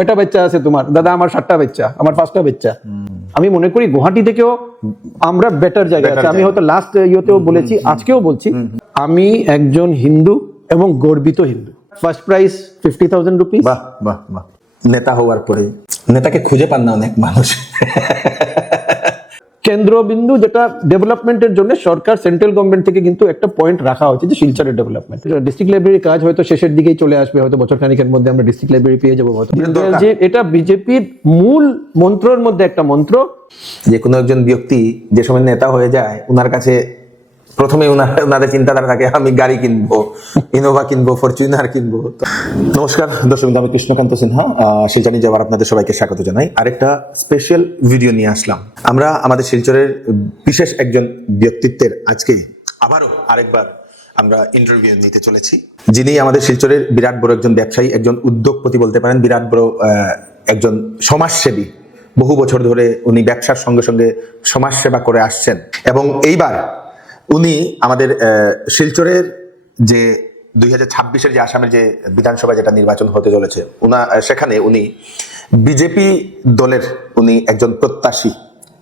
কয়টা বাচ্চা আছে তোমার? দাদা আমার 7টা বাচ্চা, আমার 5টা বাচ্চা। আমি মনে করি গুয়াহাটি থেকেও আমরা বেটার জায়গায় আছি। আমি হয়তো লাস্ট ইয়েতেও বলেছি, আজকেও বলছি, আমি একজন হিন্দু এবং গর্বিত হিন্দু। First prize 50,000 rupees. বাহ বাহ বাহ। নেতা হওয়ার পরে নেতাকে খুঁজে পান না অনেক মানুষ। কেন্দ্রবিন্দু যেটা ডেভেলপমেন্টের জন্য সরকার সেন্ট্রাল গভর্নমেন্ট থেকে কিন্তু একটা পয়েন্ট রাখা হয়েছে যে শিলচরের ডেভেলপমেন্ট। ডিস্ট্রিক্ট লাইব্রেরির কাজ হয়তো শেষের দিকেই চলে আসবে, হয়তো বছর খানিকের মধ্যে আমরা ডিস্ট্রিক্ট লাইব্রেরি পেয়ে যাবো হয়তো। যে এটা বিজেপির মূল মন্ত্রের মধ্যে একটা মন্ত্র। যে কোনো একজন ব্যক্তি যে সময় নেতা হয়ে যায়, ওনার কাছে প্রথমে ওনাদের চিন্তাধারা থাকে আমি গাড়ি কিনবো, ইনোভা কিনবো, ফরচুনার কিনবো। নমস্কার দর্শক, আমি কৃষ্ণকান্ত সিনহা, শিলচর নিউজ আবার আপনাদের সবাইকে স্বাগত জানাই। আরেকটা স্পেশাল ভিডিও নিয়ে আসলাম। আমরা আমাদের শিলচরের বিশেষ একজন ব্যক্তিত্বের আজকে আবারও আরেকবার আমরা ইন্টারভিউ নিতে চলেছি, যিনি আমাদের শিলচরের বিরাট বড় একজন ব্যবসায়ী, একজন উদ্যোগপতি বলতে পারেন, বিরাট বড় একজন সমাজসেবী। বহু বছর ধরে উনি ব্যবসার সঙ্গে সঙ্গে সমাজসেবা করে আসছেন এবং এইবার উনি আমাদের শিলচরের যে 2026-এর যে আসামের যে বিধানসভা যেটা নির্বাচন হতে চলেছে, সেখানে উনি বিজেপি দলের উনি একজন প্রত্যাশী।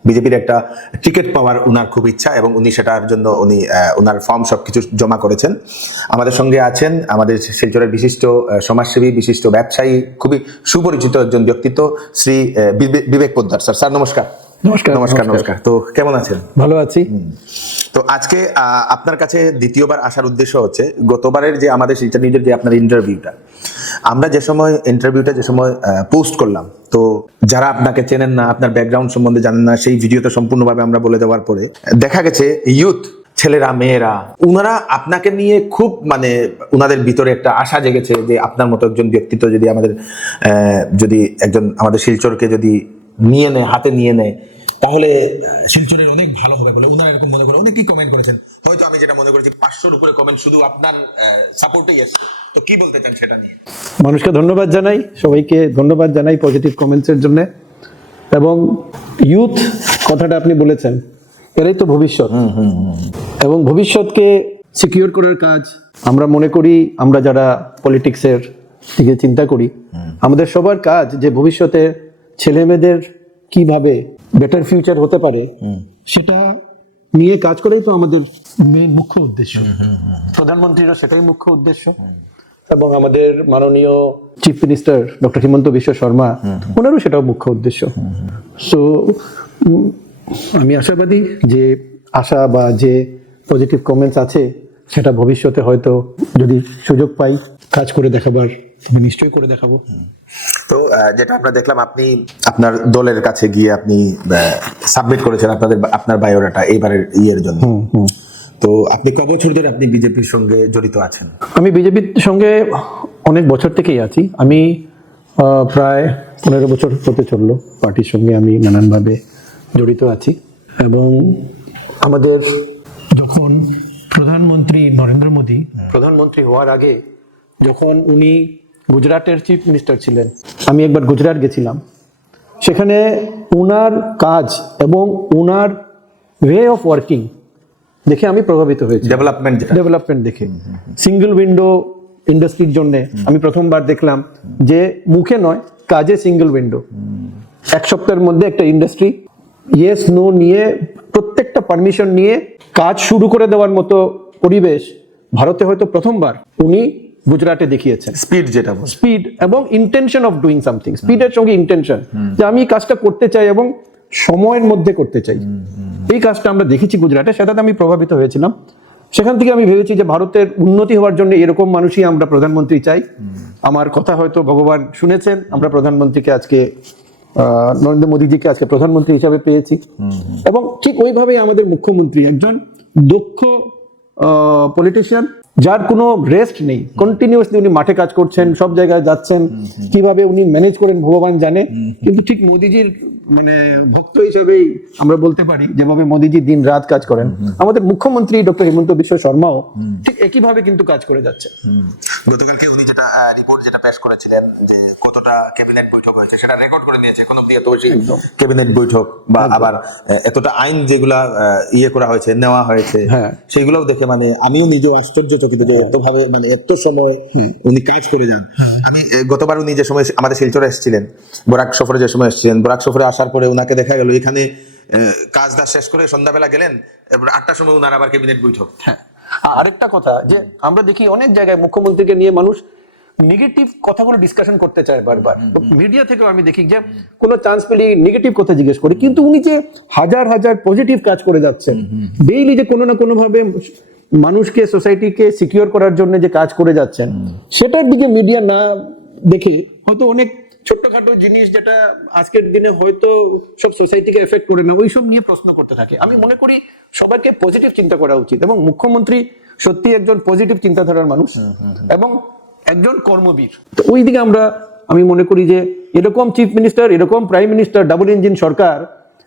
বিজেপির একটা টিকিট পাওয়ার উনার খুব ইচ্ছা এবং উনি সেটার জন্য উনি উনার ফর্ম সবকিছু জমা করেছেন। আমাদের সঙ্গে আছেন আমাদের শিলচরের বিশিষ্ট সমাজসেবী, বিশিষ্ট ব্যবসায়ী, খুবই সুপরিচিত একজন ব্যক্তিত্ব, শ্রী বিবেক পোদ্দার স্যার। স্যার নমস্কার। নমস্কার। নমস্কার নমস্কার। তো কেমন আছেন? ভালো আছি। তো আজকে আপনার কাছে দ্বিতীয়বার আসার উদ্দেশ্য হচ্ছে, গতবারের যে আমাদের শিলচর নিউজের যে আপনার ইন্টারভিউটা, আমরা যে সময় পোস্ট করলাম, তো যারা আপনাকে চেনেন না, আপনার ব্যাকগ্রাউন্ড সম্বন্ধে জানেন না, সেই ভিডিওটা সম্পূর্ণভাবে আমরা বলে দেওয়ার পরে দেখা গেছে ইউথ, ছেলেরা মেয়েরা, ওনারা আপনাকে নিয়ে খুব ওনাদের ভিতরে একটা আশা জেগেছে যে আপনার মতো একজন ব্যক্তিত্ব যদি আমাদের শিলচরকে যদি নিয়ে নেয়, হাতে নিয়ে নেয়, তাহলে শিলচরের অনেক ভালো হবে বলে ওনারা এরকম মনে করে অনেকেই কমেন্ট করেছেন। হয়তো আমি যেটা মনে করেছি 500-র উপরে কমেন্ট শুধু আপনার সাপোর্টেই আছে। তো কি বলতে চান সেটা নিয়ে? মানুষকে ধন্যবাদ জানাই, সবাইকে ধন্যবাদ জানাই পজিটিভ কমেন্টসের জন্য। এবং ইউথ কথাটা আপনি বলেছেন, এরাই তো ভবিষ্যৎ, এবং ভবিষ্যৎকে সিকিউর করার কাজ আমরা মনে করি, আমরা যারা পলিটিক্সের দিকে চিন্তা করি, আমাদের সবার কাজ যে ভবিষ্যতে ছেলে মেয়েদের কিভাবে বেটার ফিউচার হতে পারে সেটা নিয়ে কাজ করেই তো আমাদের মেইন মুখ্য উদ্দেশ্য। প্রধানমন্ত্রীরও সেটাই মুখ্য উদ্দেশ্য, এবং আমাদের মাননীয় chief minister doctor Himanta Biswa Sarma, ওনারও সেটাও মুখ্য উদ্দেশ্য। সো আমি আশাবাদী যে আশা বা যে পজিটিভ কমেন্টস আছে সেটা ভবিষ্যতে হয়তো যদি সুযোগ পাই কাজ করে দেখাবার, তবে নিশ্চয়ই করে দেখাবো। তো যেটা আমরা দেখলাম, আপনি আপনার দলের কাছে গিয়ে আপনি সাবমিট করেছেন আপনার বায়োডাটা এইবারের ইয়ের জন্য। তো আপনি কত বছর ধরে আপনি বিজেপির সঙ্গে জড়িত আছেন? আমি বিজেপির সঙ্গে অনেক বছর থেকেই আছি। আমি প্রায় 15 বছর হতে চললো পার্টির সঙ্গে আমি নানানভাবে জড়িত আছি। এবং আমাদের যখন প্রধানমন্ত্রী নরেন্দ্র মোদী প্রধানমন্ত্রী হওয়ার আগে, যখন উনি গুজরাটের চিফ মিনিস্টার ছিলেন, আমি একবার গুজরাট গেছিলাম। সেখানে ওনার কাজ এবং ওনার ওয়ে অফ ওয়ার্কিং দেখে আমি প্রভাবিত হয়েছি। ডেভেলপমেন্ট দেখে, সিঙ্গেল উইন্ডো ইন্ডাস্ট্রির জন্য আমি প্রথমবার দেখলাম যে মুখে নয়, কাজে সিঙ্গেল উইন্ডো। 1 সপ্তাহের মধ্যে একটা ইন্ডাস্ট্রি ইয়েস নো নিয়ে, প্রত্যেকটা পারমিশন নিয়ে কাজ শুরু করে দেওয়ার মতো পরিবেশ ভারতে হয়তো প্রথমবার উনি গুজরাটে দেখিয়েছেন। স্পিড এবং ইন্টেনশন অফ ডুইং সামথিং, স্পিডের সঙ্গে ইন্টেনশন, যে আমি কাজটা করতে চাই এবং সময়ের মধ্যে করতে চাই। এই কাজটা আমরা দেখেছি গুজরাটে, সেটাতে আমি প্রভাবিত হয়েছিলাম। সেখান থেকে আমি ভেবেছি যে ভারতের উন্নতি হওয়ার জন্য এরকম মানুষই আমরা প্রধানমন্ত্রী চাই। আমার কথা হয়তো ভগবান শুনেছেন, আমরা প্রধানমন্ত্রীকে আজকে নরেন্দ্র মোদীজিকে আজকে প্রধানমন্ত্রী হিসাবে পেয়েছি। এবং ঠিক ওইভাবেই আমাদের মুখ্যমন্ত্রী একজন দক্ষ পলিটিশিয়ান, যার কোনো রেস্ট নেই, কন্টিনিউয়াসলি উনি মাঠে কাজ করছেন, সব জায়গায় যাচ্ছেন। কিভাবে উনি ম্যানেজ করেন ভগবান জানে, কিন্তু ঠিক মোদিজির মানে ভক্ত হিসেবেই আমরা বলতে পারি, যেভাবে মোদিজি দিন রাত কাজ করেন, আমাদের মুখ্যমন্ত্রী ডক্টর হিমন্ত বিশ্ব শর্মাও ঠিক একইভাবে কিন্তু কাজ করে যাচ্ছে। গতকালকে উনি যেটা রিপোর্ট যেটা পেশ করেছিলেন যে কতটা ক্যাবিনেট বৈঠক হয়েছে সেটা রেকর্ড করে নিয়েছে, কোনো এত বেশি ক্যাবিনেট বৈঠক বা আবার এতটা আইন যেগুলা ইয়ে করা হয়েছে, নেওয়া হয়েছে, সেগুলোও দেখে মানে আমিও নিজেও আশ্চর্যচকিত যে এতভাবে মানে এত সময় উনি কাজ করে যান। আমি গতবার উনি যে সময় আমাদের শিলচরে এসেছিলেন, বরাক সফরে যে সময় এসেছিলেন, বরাক সফরে আসার পরে ওনাকে দেখা গেল এখানে কাজটা শেষ করে সন্ধ্যাবেলা গেলেন, এবার 8টার সময় ওনার আবার ক্যাবিনেট বৈঠক। আরেকটা কথা যে আমরা দেখি অনেক জায়গায় মুখ্যমন্ত্রীকে নিয়ে মানুষ নেগেটিভ কথাগুলো ডিসকাশন করতে চায় বারবার, মিডিয়া থেকেও আমি দেখি যে কোনো চান্স পেলে নেগেটিভ কথা জিজ্ঞেস করে, কিন্তু উনি যে হাজার হাজার পজিটিভ কাজ করে যাচ্ছেন ডেইলি, যে কোনো না কোনো ভাবে মানুষকে সোসাইটিকে সিকিউর করার জন্য যে কাজ করে যাচ্ছেন, সেটার দিকে মিডিয়া না দেখে হয়তো অনেক ছোট্টখাটো জিনিস যেটা আজকের দিনে হয়তো সব সোসাইটিকে এফেক্ট করে না, ওইসব নিয়ে প্রশ্ন করতে থাকে। আমি মনে করি সবাইকে পজিটিভ চিন্তা করা উচিত, এবং মুখ্যমন্ত্রী সত্যি একজন পজিটিভ চিন্তাধারার মানুষ এবং একজন কর্মবীর। তো ওই দিকে আমি মনে করি যে এরকম চিফ মিনিস্টার, এরকম প্রাইম মিনিস্টার, ডাবল ইঞ্জিন সরকার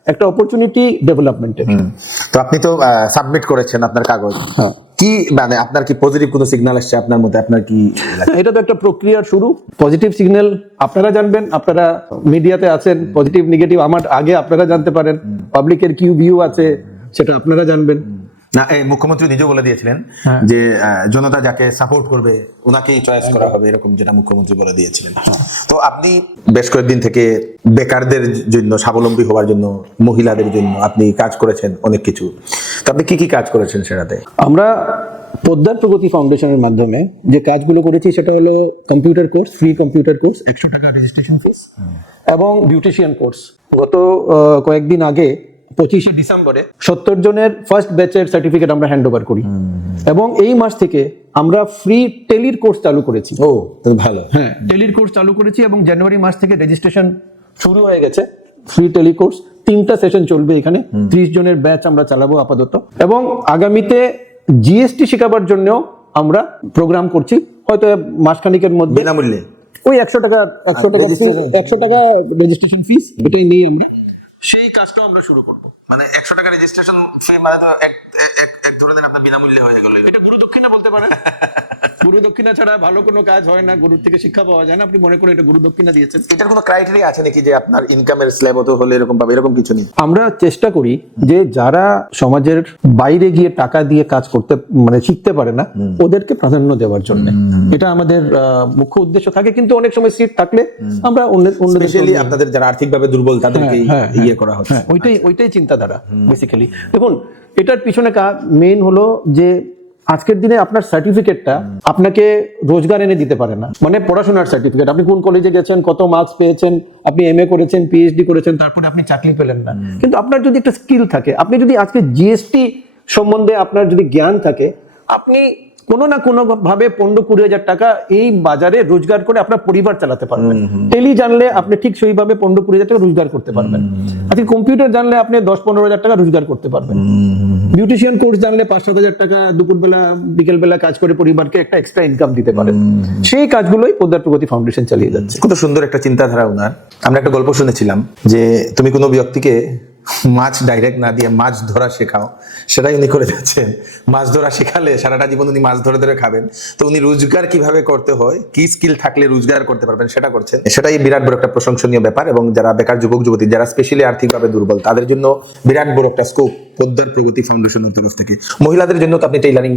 একটা অপরচুনিটি ডেভেলপমেন্টের। তো আপনি তো সাবমিট করেছেন আপনার কাগজ, কি মানে আপনার কি পজিটিভ কোনো সিগন্যাল আসছে আপনার মধ্যে? আপনার কি এটা তো একটা প্রক্রিয়ার শুরু, পজিটিভ সিগন্যাল আপনারা জানবেন, আপনারা মিডিয়াতে আছেন, পজিটিভ নেগেটিভ আমার আগে আপনারা জানতে পারেন, পাবলিকের কি ভিউ আছে সেটা আপনারা জানবেন। না, এই মুখ্যমন্ত্রী নিজে বলে দিয়েছিলেন যে জনতা যাকে সাপোর্ট করবে ওনাকেই চয়েস করা হবে, এরকম যেটা মুখ্যমন্ত্রী বলে দিয়েছিলেন। তো আপনি বেশ কয়েকদিন থেকে বেকারদের জন্য, স্বাবলম্বী হওয়ার জন্য, মহিলাদের জন্য আপনি কাজ করেছেন অনেক কিছু। তো আপনি কি কি কাজ করেছেন সেটাতে? আমরা পোদ্দার প্রগতি ফাউন্ডেশনের মাধ্যমে যে কাজগুলো করেছি সেটা হলো computer course, free computer course, 100 টাকা রেজিস্ট্রেশন ফিস, এবং বিউটিশিয়ান কোর্স। গত কয়েকদিন আগে 25শে ডিসেম্বরে 70 জনের ফার্স্ট ব্যাচের সার্টিফিকেট আমরা হ্যান্ড ওভার করি, এবং এই মাস থেকে আমরা ফ্রি টেলির কোর্স চালু করেছি। ও ভালো। হ্যাঁ, টেলির কোর্স চালু করেছি, এবং জানুয়ারি মাস থেকে রেজিস্ট্রেশন শুরু হয়ে গেছে। ফ্রি টেলি কোর্স 3টা সেশন চলবে, এখানে 30 জনের ব্যাচ আমরা চালাবো আপাতত, এবং আগামীতে জিএসটি শেখাবার জন্য আমরা প্রোগ্রাম করছি, হয়তো মাসখানিকের মধ্যে বিনামূল্যে। ওই 100 টাকা রেজিস্ট্রেশন ফিস, এটাই নিয়ে আমরা সেই কাজটাও আমরা শুরু করবো। মানে 100 টাকা রেজিস্ট্রেশন ফি মানে তো এক ধরনের আপনার বিনামূল্যে হয়ে গেল। এটা গুরু দক্ষিণা বলতে পারেন। গুরু দক্ষিণা ছাড়া ভালো কোনো কাজ হয় না, গুরুর থেকে শিক্ষা পাওয়া যায় না। আপনি মনে করেন এটা গুরু দক্ষিণা দিয়েছেন। এটার কোনো ক্রাইটেরিয়া আছে নাকি যে আপনার ইনকামের স্ল্যাব হতে হলে এরকম পাবে, এরকম কিছু নেই? আমরা চেষ্টা করি যে যারা সমাজের বাইরে গিয়ে টাকা দিয়ে কাজ করতে মানে শিখতে পারে না, ওদেরকে প্রাধান্য দেওয়ার জন্য এটা আমাদের মুখ্য উদ্দেশ্য থাকে। কিন্তু অনেক সময় সিট থাকলে আমরা স্পেশালি আপনাদের যারা আর্থিকভাবে দুর্বল তাদেরকে ইয়ে করা হচ্ছে। ওইটাই চিন্তাধারা বেসিক্যালি। দেখুন, এটার পিছনে মেইন হলো যে আজকের দিনে আপনার সার্টিফিকেটটা আপনাকে রোজগার এনে দিতে পারে না। মানে পড়াশোনার সার্টিফিকেট, আপনি কোন কলেজে গেছেন, কত মার্কস পেয়েছেন, আপনি এমএ করেছেন, পিএইচডি করেছেন, তারপরে আপনি চাকরি পেলেন না। কিন্তু আপনার যদি একটা স্কিল থাকে, আপনি যদি আজকে জিএসটি সম্বন্ধে আপনার যদি জ্ঞান থাকে, আপনি কোনো না কোনো ভাবে 15-20 হাজার টাকা এই বাজারে রোজগার করে আপনার পরিবার চালাতে পারবেন। টেলি জানলে আপনি ঠিক সেইভাবে 15-20 হাজার টাকা রোজগার করতে পারবেন। আজকে কম্পিউটার জানলে আপনি 10-15 হাজার টাকা রোজগার করতে পারবেন। বিউটিশিয়ান কোর্স জানলে 5-7 হাজার টাকা দুপুরবেলা বিকেলবেলা কাজ করে পরিবারকে একটা এক্সট্রা ইনকাম দিতে পারেন। সেই কাজগুলোই পোদ্দার প্রগতি ফাউন্ডেশন চালিয়ে যাচ্ছে। কত সুন্দর একটা চিন্তাধারা ওনার। আমরা একটা গল্প শুনেছিলাম যে তুমি কোনো ব্যক্তিকে মাছ ডাইরেক্ট না দিয়ে মাছ ধরা শেখাও, সেটাই উনি করে যাচ্ছেন। মাছ ধরা শেখালে সারাটা জীবন উনি মাছ ধরে ধরে খাবেন। তো উনি রোজগার কিভাবে করতে হয়, কি স্কিল থাকলে রোজগার করতে পারবেন সেটা করছেন। সেটাই বিরাট বড় একটা প্রশংসনীয় ব্যাপার। এবং যারা বেকার যুবক যুবতী, যারা স্পেশালি আর্থিকভাবে দুর্বল, তাদের জন্য বিরাট বড় একটা স্কোপ পোদ্দার প্রগতি ফাউন্ডেশনের তরফ থেকে। মহিলাদের জন্য তো আপনি টেইলারিং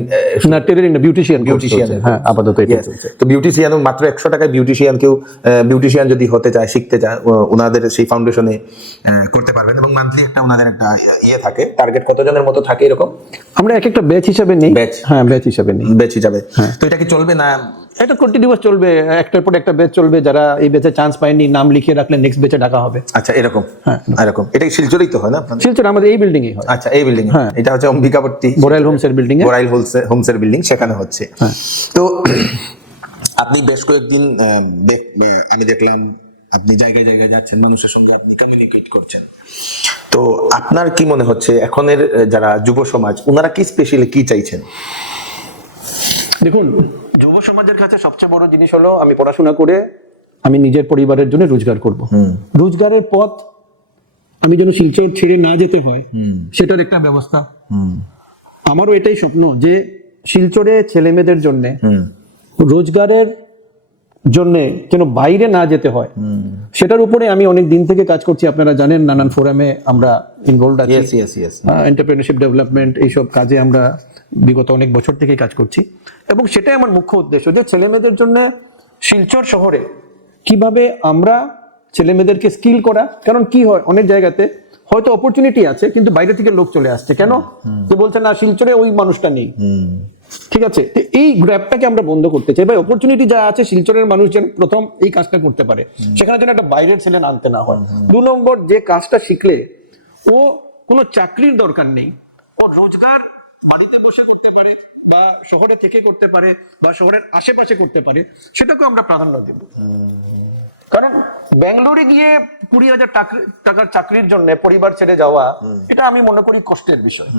না, টেইলারিং না, বিউটিশিয়ান হ্যাঁ আপাতত এটা চলছে। তো বিউটিশিয়ান মাত্র 100 টাকায় বিউটিশিয়ান যদি হতে চায়, শিখতে চায়, ওনাদের সেই ফাউন্ডেশনে করতে পারবেন। এবং মান্থলি একটা ওনাদের একটা ইয়ে থাকে, টার্গেট কতজনের মতো থাকে এরকম। আমরা একটা ব্যাচ হিসাবে নেই। ব্যাচ হিসাবে তো এটা কি চলবে না? এটা কন্টিনিউয়াস চলবে, একটার পর একটা ব্যাচ চলবে। যারা এই ব্যাচে চান্স পায়নি, নাম লিখিয়ে রাখলে নেক্সট ব্যাচে ডাকা হবে। আচ্ছা, এরকম। হ্যাঁ, এরকম। এটা শিলচরেই তো হয় না? শিলচর আমাদের এই বিল্ডিং এ হয়। আচ্ছা, এই বিল্ডিং। হ্যাঁ, এটা হচ্ছে অম্বিকাপট্টি বোরাইল হোমসের বিল্ডিং এ। বোরাইল হোমসের বিল্ডিং, সেখানে হচ্ছে। তো আপনি বেশ কয়েকদিন আমি দেখলাম আপনি জায়গায় জায়গায় যাচ্ছেন, মানুষের সঙ্গে আপনি কমিউনিকেট করছেন। তো আপনার কি মনে হচ্ছে এখনের যারা যুব সমাজ, ওনারা কি স্পেশালি কি চাইছেন? দেখুন, যুব সমাজের কাছে সবচেয়ে বড় জিনিস হলো আমি পড়াশোনা করে আমি নিজের পরিবারের জন্য রোজগার করব। রোজগারের পথ আমি যেন শিলচর ছেড়ে না যেতে হয়, সেটার একটা ব্যবস্থা। আমারও এটাই স্বপ্ন যে শিলচরে ছেলে মেয়েদের জন্য রোজগারের জন্য যেন বাইরে না যেতে হয়, সেটার উপরে আমি অনেক দিন থেকে কাজ করছি। আপনারা জানেন নানান ফোরামে আমরা ইনভলভড আছি, এন্টারপ্রেনারশিপ ডেভেলপমেন্ট এইসব কাজে আমরা বিগত অনেক বছর থেকে কাজ করছি, এবং সেটাই আমার মুখ্য উদ্দেশ্য যে ছেলে মেয়েদের জন্য শিলচর শহরে কিভাবে আমরা ছেলে মেয়েদেরকে স্কিল করা। কারণ কি হয়, অনেক জায়গাতে হয়তো অপরচুনিটি আছে কিন্তু বাইরে থেকে লোক চলে আসছে, কেন যে বলছে না শিলচরে ওই মানুষটা নেই। ঠিক আছে, তো এই গ্র্যাপটাকে আমরা বন্ধ করতে চাই। ভাই অপরচুনিটি যা আছে শিলচরের মানুষ যেন প্রথম এই কাজটা করতে পারে, সেখানে যেন একটা বাইরের ছেলে আনতে না হয়। 2 নম্বর, যে কাজটা শিখলে ও কোনো চাকরির দরকার নেই, ও রোজগার বাড়িতে বসে করতে পারে বা শহরে থেকে করতে পারে বা শহরের আশেপাশে করতে পারে, সেটাকে আমরা প্রাধান্য দেব। কারণ ব্যাঙ্গালোরে গিয়ে 20,000 টাকার চাকরির জন্য পরিবার ছেড়ে যাওয়া, এটা আমি মনে করি কষ্টের বিষয়।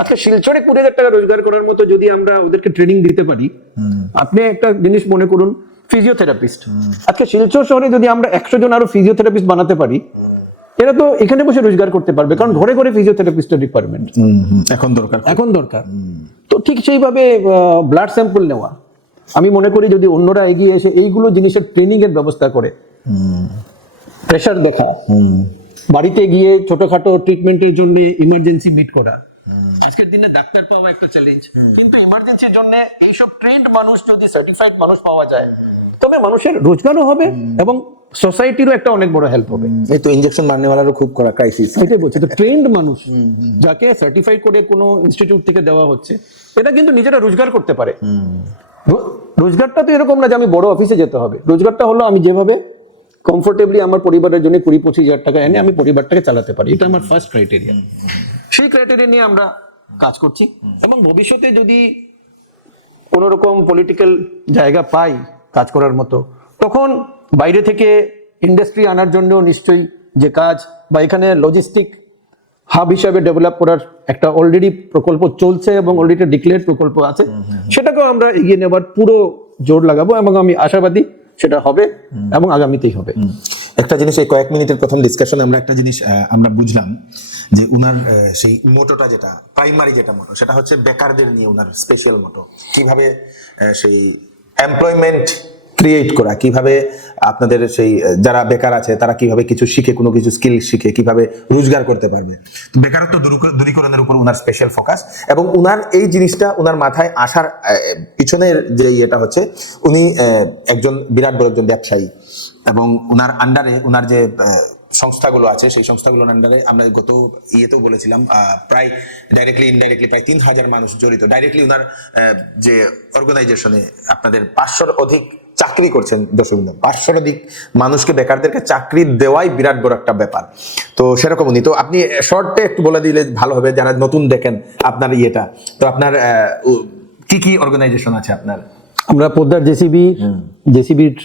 আজকে শিলচরে 20,000 টাকা রোজগার করার মতো যদি আমরা ওদেরকে ট্রেনিং দিতে পারি, আপনি একটা জিনিস মনে করুন, ফিজিওথেরাপিস্ট, আজকে শিলচর শহরে যদি আমরা 100 জন আরো ফিজিওথেরাপিস্ট বানাতে পারি, এরা তো এখানে বসে রোজগার করতে পারবে, কারণ ঘরে ঘরে ফিজিওথেরাপিস্টের রিকোয়ারমেন্ট এখন দরকার। তো ঠিক সেইভাবে ব্লাড স্যাম্পল নেওয়া, আমি মনে করি যদি অন্যরা এগিয়ে এসে এইগুলো জিনিসের ট্রেনিং এর ব্যবস্থা করে, প্রেশার দেখা, বাড়িতে গিয়ে ছোটখাটো ট্রিটমেন্টের জন্য ইমার্জেন্সি মিট করা। আজকের দিনে ডাক্তার পাওয়া একটা চ্যালেঞ্জ, কিন্তু ইমার্জেন্সির জন্য এইসব ট্রেন্ড মানুষ যদি সার্টিফাইড মানুষ পাওয়া যায়, তবে মানুষের রোজগারও হবে এবং সোসাইটিরও একটা অনেক বড় হেল্প হবে। এই তো ইনজেকশন মারনে ওয়ালারও খুব করা ক্রাইসিস, এটাই বলছি। তো ট্রেন্ড মানুষ যাকে সার্টিফাইড করে কোনো ইনস্টিটিউট থেকে দেওয়া হচ্ছে, এটা কিন্তু নিজেরা রোজগার করতে পারে। রোজগারটা তো এরকম না যে আমি বড় অফিসে যেতে হবে, রোজগারটা হলো আমি যেভাবে কমফোর্টেবলি আমার পরিবারের জন্য 20-25 হাজার টাকা এনে আমি পরিবারটাকে চালাতে পারি, এটা আমার ফার্স্ট ক্রাইটেরিয়া। সেই ক্রাইটেরিয়া নিয়ে আমরা কাজ করছি, এবং ভবিষ্যতে যদি কোনো রকম পলিটিক্যাল জায়গা পাই কাজ করার মতো, তখন বাইরে থেকে ইন্ডাস্ট্রি আনার জন্য নিশ্চয়ই যে কাজ, বা এখানে লজিস্টিক হাব হিসাবে ডেভেলপ করার একটা অলরেডি প্রকল্প চলছে এবং অলরেডি ডিক্লেয়ার প্রকল্প আছে, সেটাকেও আমরা এগিয়ে নেবার পুরো জোর লাগাবো, এবং আমি আশাবাদী সেটা হবে এবং আগামীতেই হবে। একটা জিনিস এই কয়েক মিনিটের প্রথম ডিসকাশনে আমরা একটা জিনিস আমরা বুঝলাম যে উনার সেই মোটোটা, যেটা প্রাইমারি যেটা মোটো, সেটা হচ্ছে বেকারদের নিয়ে উনার স্পেশাল মোটো। কিভাবে সেই এমপ্লয়মেন্ট ক্রিয়েট করা, কিভাবে আপনাদের সেই যারা বেকার আছে তারা কিভাবে কিছু শিখে, কোনো কিছু স্কিল শিখে কিভাবে রোজগার করতে পারবে, বেকারত্ব দূরীকরণের উপর উনার স্পেশাল ফোকাস। এবং উনার এই জিনিসটা উনার মাথায় আসার পিছনের যে ইয়েটা হচ্ছে, উনি একজন বিরাট বড় একজন ব্যবসায়ী, এবং উনার আন্ডারে উনার যে সংস্থাগুলো আছে সেই সংস্থাগুলোর আন্ডারে আমরা গত ইয়েতেও বলেছিলাম প্রায় ডাইরেক্টলি ইনডাইরেক্টলি প্রায় 3,000 মানুষ জড়িত। ডাইরেক্টলি উনার যে অর্গানাইজেশনে আপনাদের 500-র অধিক চাকরি করছেন। দর্শক, 500-র অধিক মানুষকে, বেকারদেরকে চাকরি দেওয়াই বিরাট বড় একটা ব্যাপার। তো সেরকম উনি, তো আপনি শর্টে একটু বলে দিলে ভালো হবে, যারা নতুন দেখেন আপনার ইয়েটা। তো আপনার কি কি অর্গানাইজেশন আছে আপনার? আমরা পোদ্দার জেসিবির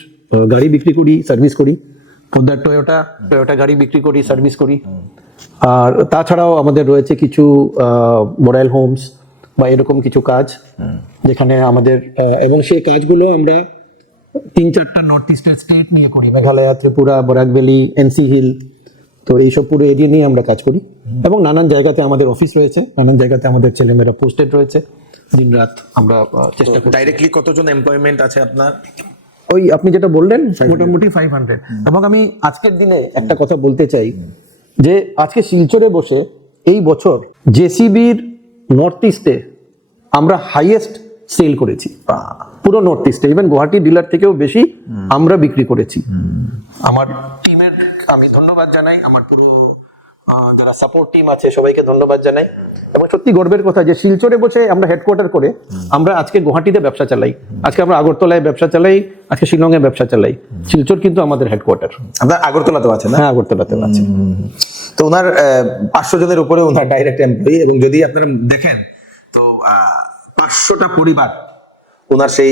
গাড়ি বিক্রি করি, সার্ভিস করি। পোদ্দার টয়োটা গাড়ি বিক্রি করি, সার্ভিস করি। আর তাছাড়াও আমাদের রয়েছে কিছু মডেল হোমস বা এরকম কিছু কাজ, যেখানে আমাদের এবং সেই কাজগুলো আমরা 3-4টা নর্থ ইস্টার্ন স্টেট নিয়ে করি, Meghalaya, Tripura, Barak valley, NC hill. তো এইসব পুরো এরিয়া নিয়ে আমরা কাজ করি, এবং নানান জায়গাতে আমাদের অফিস রয়েছে, নানান জায়গাতে আমাদের ছেলেমেয়েরা পোস্টেড রয়েছে। দিন রাত আমরা চেষ্টা করি। ডাইরেক্টলি কতজন এমপ্লয়মেন্ট আছে আপনার? ওই আপনি যেটা বললেন মোটামুটি 500। এবং আমি আজকের দিনে একটা কথা বলতে চাই যে আজকে শিলচরে বসে এই বছর জেসিবির নর্থ ইস্টে আমরা হাইয়েস্ট সেল করেছি, পুরো নর্থ ইস্টে। ইভেন গুয়াহাটি ডিলার থেকেও বেশি আমরা বিক্রি করেছি। আমার টিমের আমি ধন্যবাদ জানাই, আমার পুরো যারা সাপোর্ট টিম আছে সবাইকে ধন্যবাদ জানাই। এবং সত্যি গর্বের কথা যে শিলচরে বসে আমরা হেডকোয়ার্টার করে আমরা আজকে গুয়াহাটিতে ব্যবসা চালাই, আজকে আমরা আগরতলায় ব্যবসা চালাই, আজকে শিলংয়ে ব্যবসা চালাই। শিলচর কিন্তু আমাদের হেডকোয়ার্টার। আপনার আগরতলাতেও আছে না? হ্যাঁ, আগরতলাতেও আছে। তো ওনার 500 জনের উপরে ওনার ডাইরেক্ট এমপ্লয়ি, এবং যদি আপনারা দেখেন তো 500টা পরিবার ওনার সেই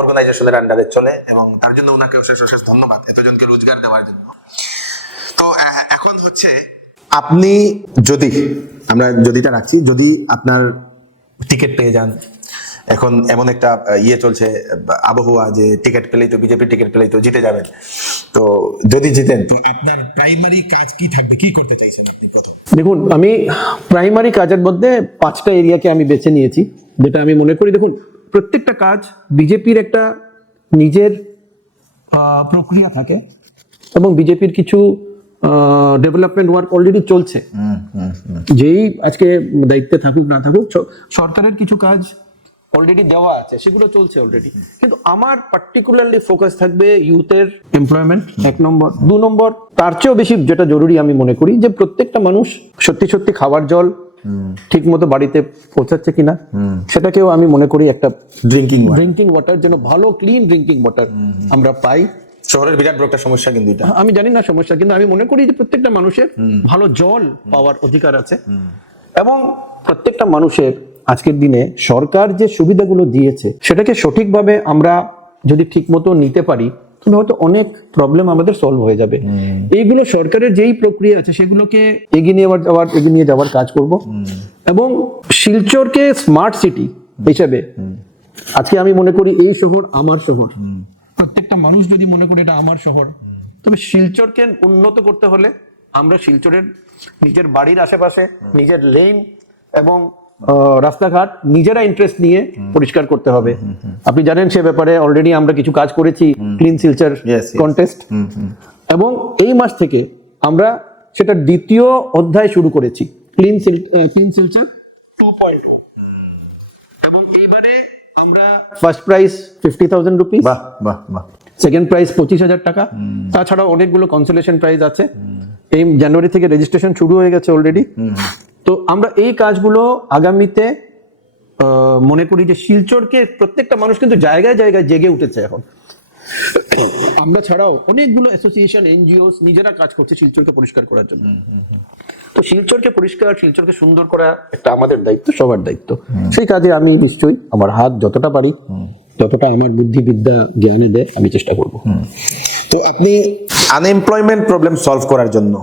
অর্গানাইজেশনের আন্ডারে চলে, এবং তার জন্য ওনাকে অশেষ অশেষ ধন্যবাদ এতজনকে রোজগার দেওয়ার জন্য। তো এখন হচ্ছে আপনি আমরা যদিটা রাখছি, যদি আপনার টিকিট পেয়ে যান, এখন এমন একটা ইয়ে চলছে আবহাওয়া যে টিকিট পেলেই তো, বিজেপি টিকিট পেলেই তো জিতে যাবেন। তো যদি জিতেন তো আপনার প্রাইমারি কাজ কি থাকবে, কি করতে চাইছেন আপনি প্রথম? দেখুন, আমি প্রাইমারি কাজের মধ্যে 5টা এরিয়াকে আমি বেছে নিয়েছি, যেটা আমি মনে করি। দেখুন, প্রত্যেকটা কাজ বিজেপির একটা নিজের প্রক্রিয়া থাকে এবং বিজেপির কিছু ডেভেলপমেন্ট ওয়ার্ক অলরেডি চলছে। যেই আজকে দায়িত্বে থাকুক না থাকুক, সরকারের কিছু কাজ অলরেডি দেওয়া আছে, সেগুলো চলছে অলরেডি। কিন্তু আমার পার্টিকুলারলি ফোকাস থাকবে ইউথের এমপ্লয়মেন্ট, 1 নম্বর। 2 নম্বর, তার চেয়েও বেশি যেটা জরুরি আমি মনে করি, যে প্রত্যেকটা মানুষ সত্যি সত্যি খাবার জল ঠিক মতো বাড়িতে পৌঁছাচ্ছে কিনা, সেটাকেও আমি মনে করি একটা ড্রিঙ্কিং ওয়াটার, যেন ভালো ক্লিন ড্রিঙ্কিং ওয়াটার আমরা পাই। শহরের বিরাট বড় একটা সমস্যা কিন্তু এটা। আমি জানি না সমস্যা, কিন্তু আমি মনে করি যে প্রত্যেকটা মানুষের ভালো জল পাওয়ার অধিকার আছে। এবং প্রত্যেকটা মানুষের আজকের দিনে সরকার যে সুবিধাগুলো দিয়েছে, সেটাকে সঠিকভাবে আমরা যদি ঠিক মতো নিতে পারি, তাহলে হয়তো অনেক প্রবলেম আমাদের সলভ হয়ে যাবে। এইগুলো সরকারের যেই প্রক্রিয়া আছে, সেগুলোকে এগিয়ে নিয়ে যাওয়ার কাজ করব। এবং শিলচরকে স্মার্ট সিটি হিসেবে আজকে আমি মনে করি এই শহর আমার শহর, প্রত্যেকটা মানুষ যদি মনে করে এটা আমার শহর, তবে শিলচরকে উন্নত করতে হলে আমরা শিলচরের নিজের বাড়ির আশেপাশে নিজের লেন এবং রাস্তাঘাট নিজেরা ইন্টারেস্ট নিয়ে পরিষ্কার করতে হবে। আপনি জানেন সে ব্যাপারে অলরেডি আমরা কিছু কাজ করেছি, ক্লিন শিলচর কন্টেস্ট, এবং এই মাস থেকে আমরা সেটা 2য় অধ্যায় শুরু করেছি, ক্লিন শিলচর 2.0। এবং এইবারে আমরা ফার্স্ট প্রাইজ 50,000 রুপিস, বাহ বাহ বাহ, সেকেন্ড প্রাইজ 25,000 টাকা। তাছাড়া অনেকগুলো কনসোলেশন প্রাইজ আছে। এই জানুয়ারি থেকে রেজিস্ট্রেশন শুরু হয়ে গেছে অলরেডি। তো আমরা এই কাজগুলো আগামীতে মনে করি যে শিলচরকে প্রত্যেকটা মানুষ কিন্তু জায়গায় জায়গায় জেগে উঠেছে এখন। আমরা ছাড়াও অনেকগুলো অ্যাসোসিয়েশন, এনজিওস নিজেরা কাজ করছে শিলচরকে পরিষ্কার করার জন্য। তো শিলচরকে পরিষ্কার, শিলচরকে সুন্দর করা একটা আমাদের দায়িত্ব, সবার দায়িত্ব। সেই কাজে আমি নিশ্চয়ই আমার হাত যতটা পারি, যতটা আমার বুদ্ধিবিদ্যা জ্ঞানে দেয়, আমি চেষ্টা করব। তো আপনি আনএমপ্লয়মেন্ট প্রবলেম সলভ করার জন্য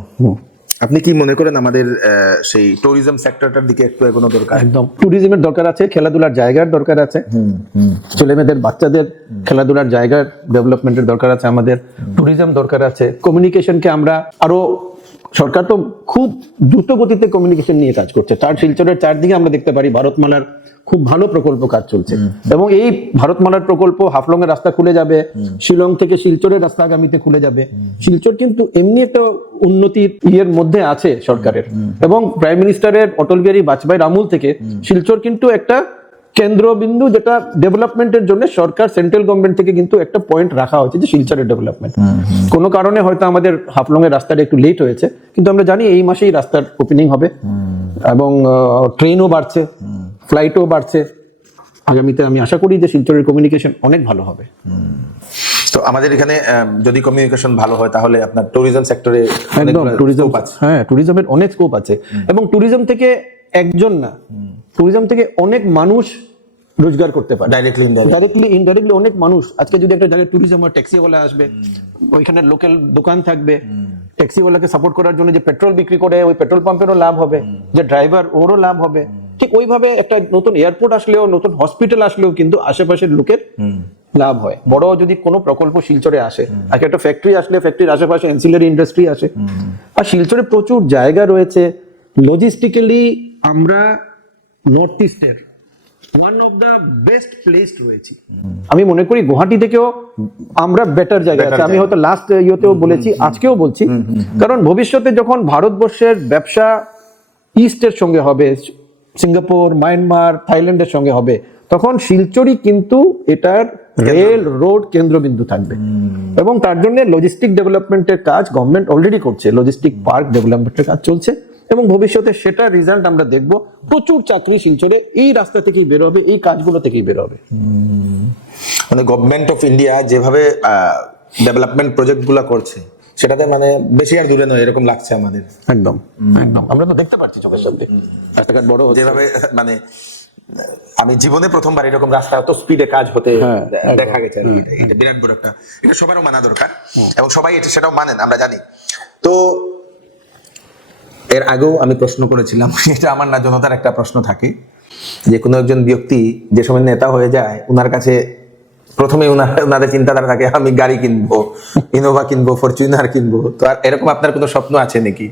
আপনি কি মনে করেন আমাদের সেই ট্যুরিজম সেক্টরটার দিকে একটু এগোনো দরকার? একদম, ট্যুরিজমের দরকার আছে, খেলাধুলার জায়গার দরকার আছে, ছেলেমেয়েদের বাচ্চাদের খেলাধুলার জায়গার ডেভেলপমেন্টের দরকার আছে, আমাদের ট্যুরিজম দরকার আছে। কমিউনিকেশনকে আমরা আরো, সরকার তো খুব দ্রুত গতিতে কমিউনিকেশন নিয়ে কাজ করছে। তার শিলচরের চারদিকে আমরা দেখতে পারি ভারতমালার খুব ভালো প্রকল্প কাজ চলছে। এবং এই ভারতমালার প্রকল্প হাফলং এর রাস্তা খুলে যাবে, শিলং থেকে শিলচরের রাস্তা আগামীতে খুলে যাবে। শিলচর কিন্তু এমনি একটা উন্নতির ইয়ের মধ্যে আছে সরকারের। এবং প্রাইম মিনিস্টারের অটল বিহারী বাজপেয়ীর আমল থেকে শিলচর কিন্তু একটা কেন্দ্রবিন্দু, যেটা ডেভেলপমেন্টের জন্য সরকার সেন্ট্রাল গভর্নমেন্ট থেকে কিন্তু একটা পয়েন্ট রাখা হয়েছে যে শিলচরের ডেভেলপমেন্ট। কোনো কারণে হয়তো আমাদের হাফলং এর রাস্তাটা একটু লেট হয়েছে, কিন্তু আমরা জানি এই মাসেই রাস্তার ওপেনিং হবে এবং ট্রেনও বাড়ছে, ফ্লাইটও বাড়ছে। আগামীতে আমি আশা করি যে শিলচরের কমিউনিকেশন অনেক ভালো হবে। তো আমাদের এখানে যদি কমিউনিকেশন ভালো হয়, তাহলে আপনার ট্যুরিজম সেক্টরে একদম ট্যুরিজম আছে, হ্যাঁ ট্যুরিজমের অনেক স্কোপ আছে। এবং ট্যুরিজম থেকে একজন না, ট্যুরিজম থেকে অনেক মানুষ রোজগার করতে পারে, ডাইরেক্টলি ইনডাইরেক্টলি অনেক মানুষ। আজকে যদি একটা জায়গায় ট্যুরিজম আর ট্যাক্সিওয়ালা আসবে, ওইখানে লোকাল দোকান থাকবে, ট্যাক্সিওয়ালাকে সাপোর্ট করার জন্য যে পেট্রোল বিক্রি করে, ওই পেট্রোল পাম্পেরও লাভ হবে, যে ড্রাইভার ওরও লাভ হবে। ঠিক ওইভাবে একটা নতুন এয়ারপোর্ট আসলেও, নতুন হসপিটাল আসলেও কিন্তু আশেপাশের লোকের লাভ হয়। বড় যদি কোনো প্রকল্প শিলচরে আসে, আর একটা ফ্যাক্টরি আসলে ফ্যাক্টরির আশেপাশে অ্যান্সিলারি ইন্ডাস্ট্রি আসে। আর শিলচরে প্রচুর জায়গা রয়েছে, লজিস্টিক্যালি আমরা নর্থ ইস্টের one of the best place রয়েছে। আমি মনে করি গুয়াহাটি থেকেও আমরা বেটার জায়গায় আছে। আমি হয়তো লাস্ট ইয়েতেও বলেছি, আজকেও বলছি, কারণ ভবিষ্যতে যখন ভারতবর্ষের ব্যবসা ইস্টের সঙ্গে হবে, সিঙ্গাপুর, মায়ানমার, থাইল্যান্ডের সঙ্গে হবে, তখন শিলচরই কিন্তু এটার রেল রোড কেন্দ্রবিন্দু থাকবে। এবং তার জন্য লজিস্টিক ডেভেলপমেন্টের কাজ গভর্নমেন্ট অলরেডি করছে, লজিস্টিক পার্ক ডেভেলপমেন্টের কাজ চলছে। এবং ভবিষ্যতে সেটা রেজাল্ট আমরা দেখব। প্রচুর চাকরি শিলচরে এই রাস্তা থেকেই বের হবে, এই কাজগুলো থেকেই বের হবে। মানে গভর্নমেন্ট অফ ইন্ডিয়া যেভাবে ডেভেলপমেন্ট প্রজেক্ট গুলা করছে, সেটাতে মানে বেশি আর দূরে নয় এরকম লাগছে আমাদের। একদম একদম, আমরা তো দেখতে পাচ্ছি চোখের সামনে রাস্তাঘাট বড় হচ্ছে। যেভাবে মানে আমি জীবনে প্রথমবার এরকম রাস্তা এত স্পিডে কাজ হতে দেখা গেছে। এটা বিরাট বড় একটা, এটা সবারও মানা দরকার এবং সবাই এটা সেটাও মানেন, আমরা জানি। তো এর আগেও আমি প্রশ্ন করেছিলাম, এটা আমার না জনতার একটা প্রশ্ন থাকে যে কোনো একজন ব্যক্তি যে সময় নেতা হয়ে যায়, ওনার কাছে প্রথমে ওনাদের চিন্তাধারা থাকে আমি গাড়ি কিনবো, ইনোভা কিনবো, ফরচুনার কিনবো। তো আর এরকম আপনার কোনো স্বপ্ন আছে নাকি?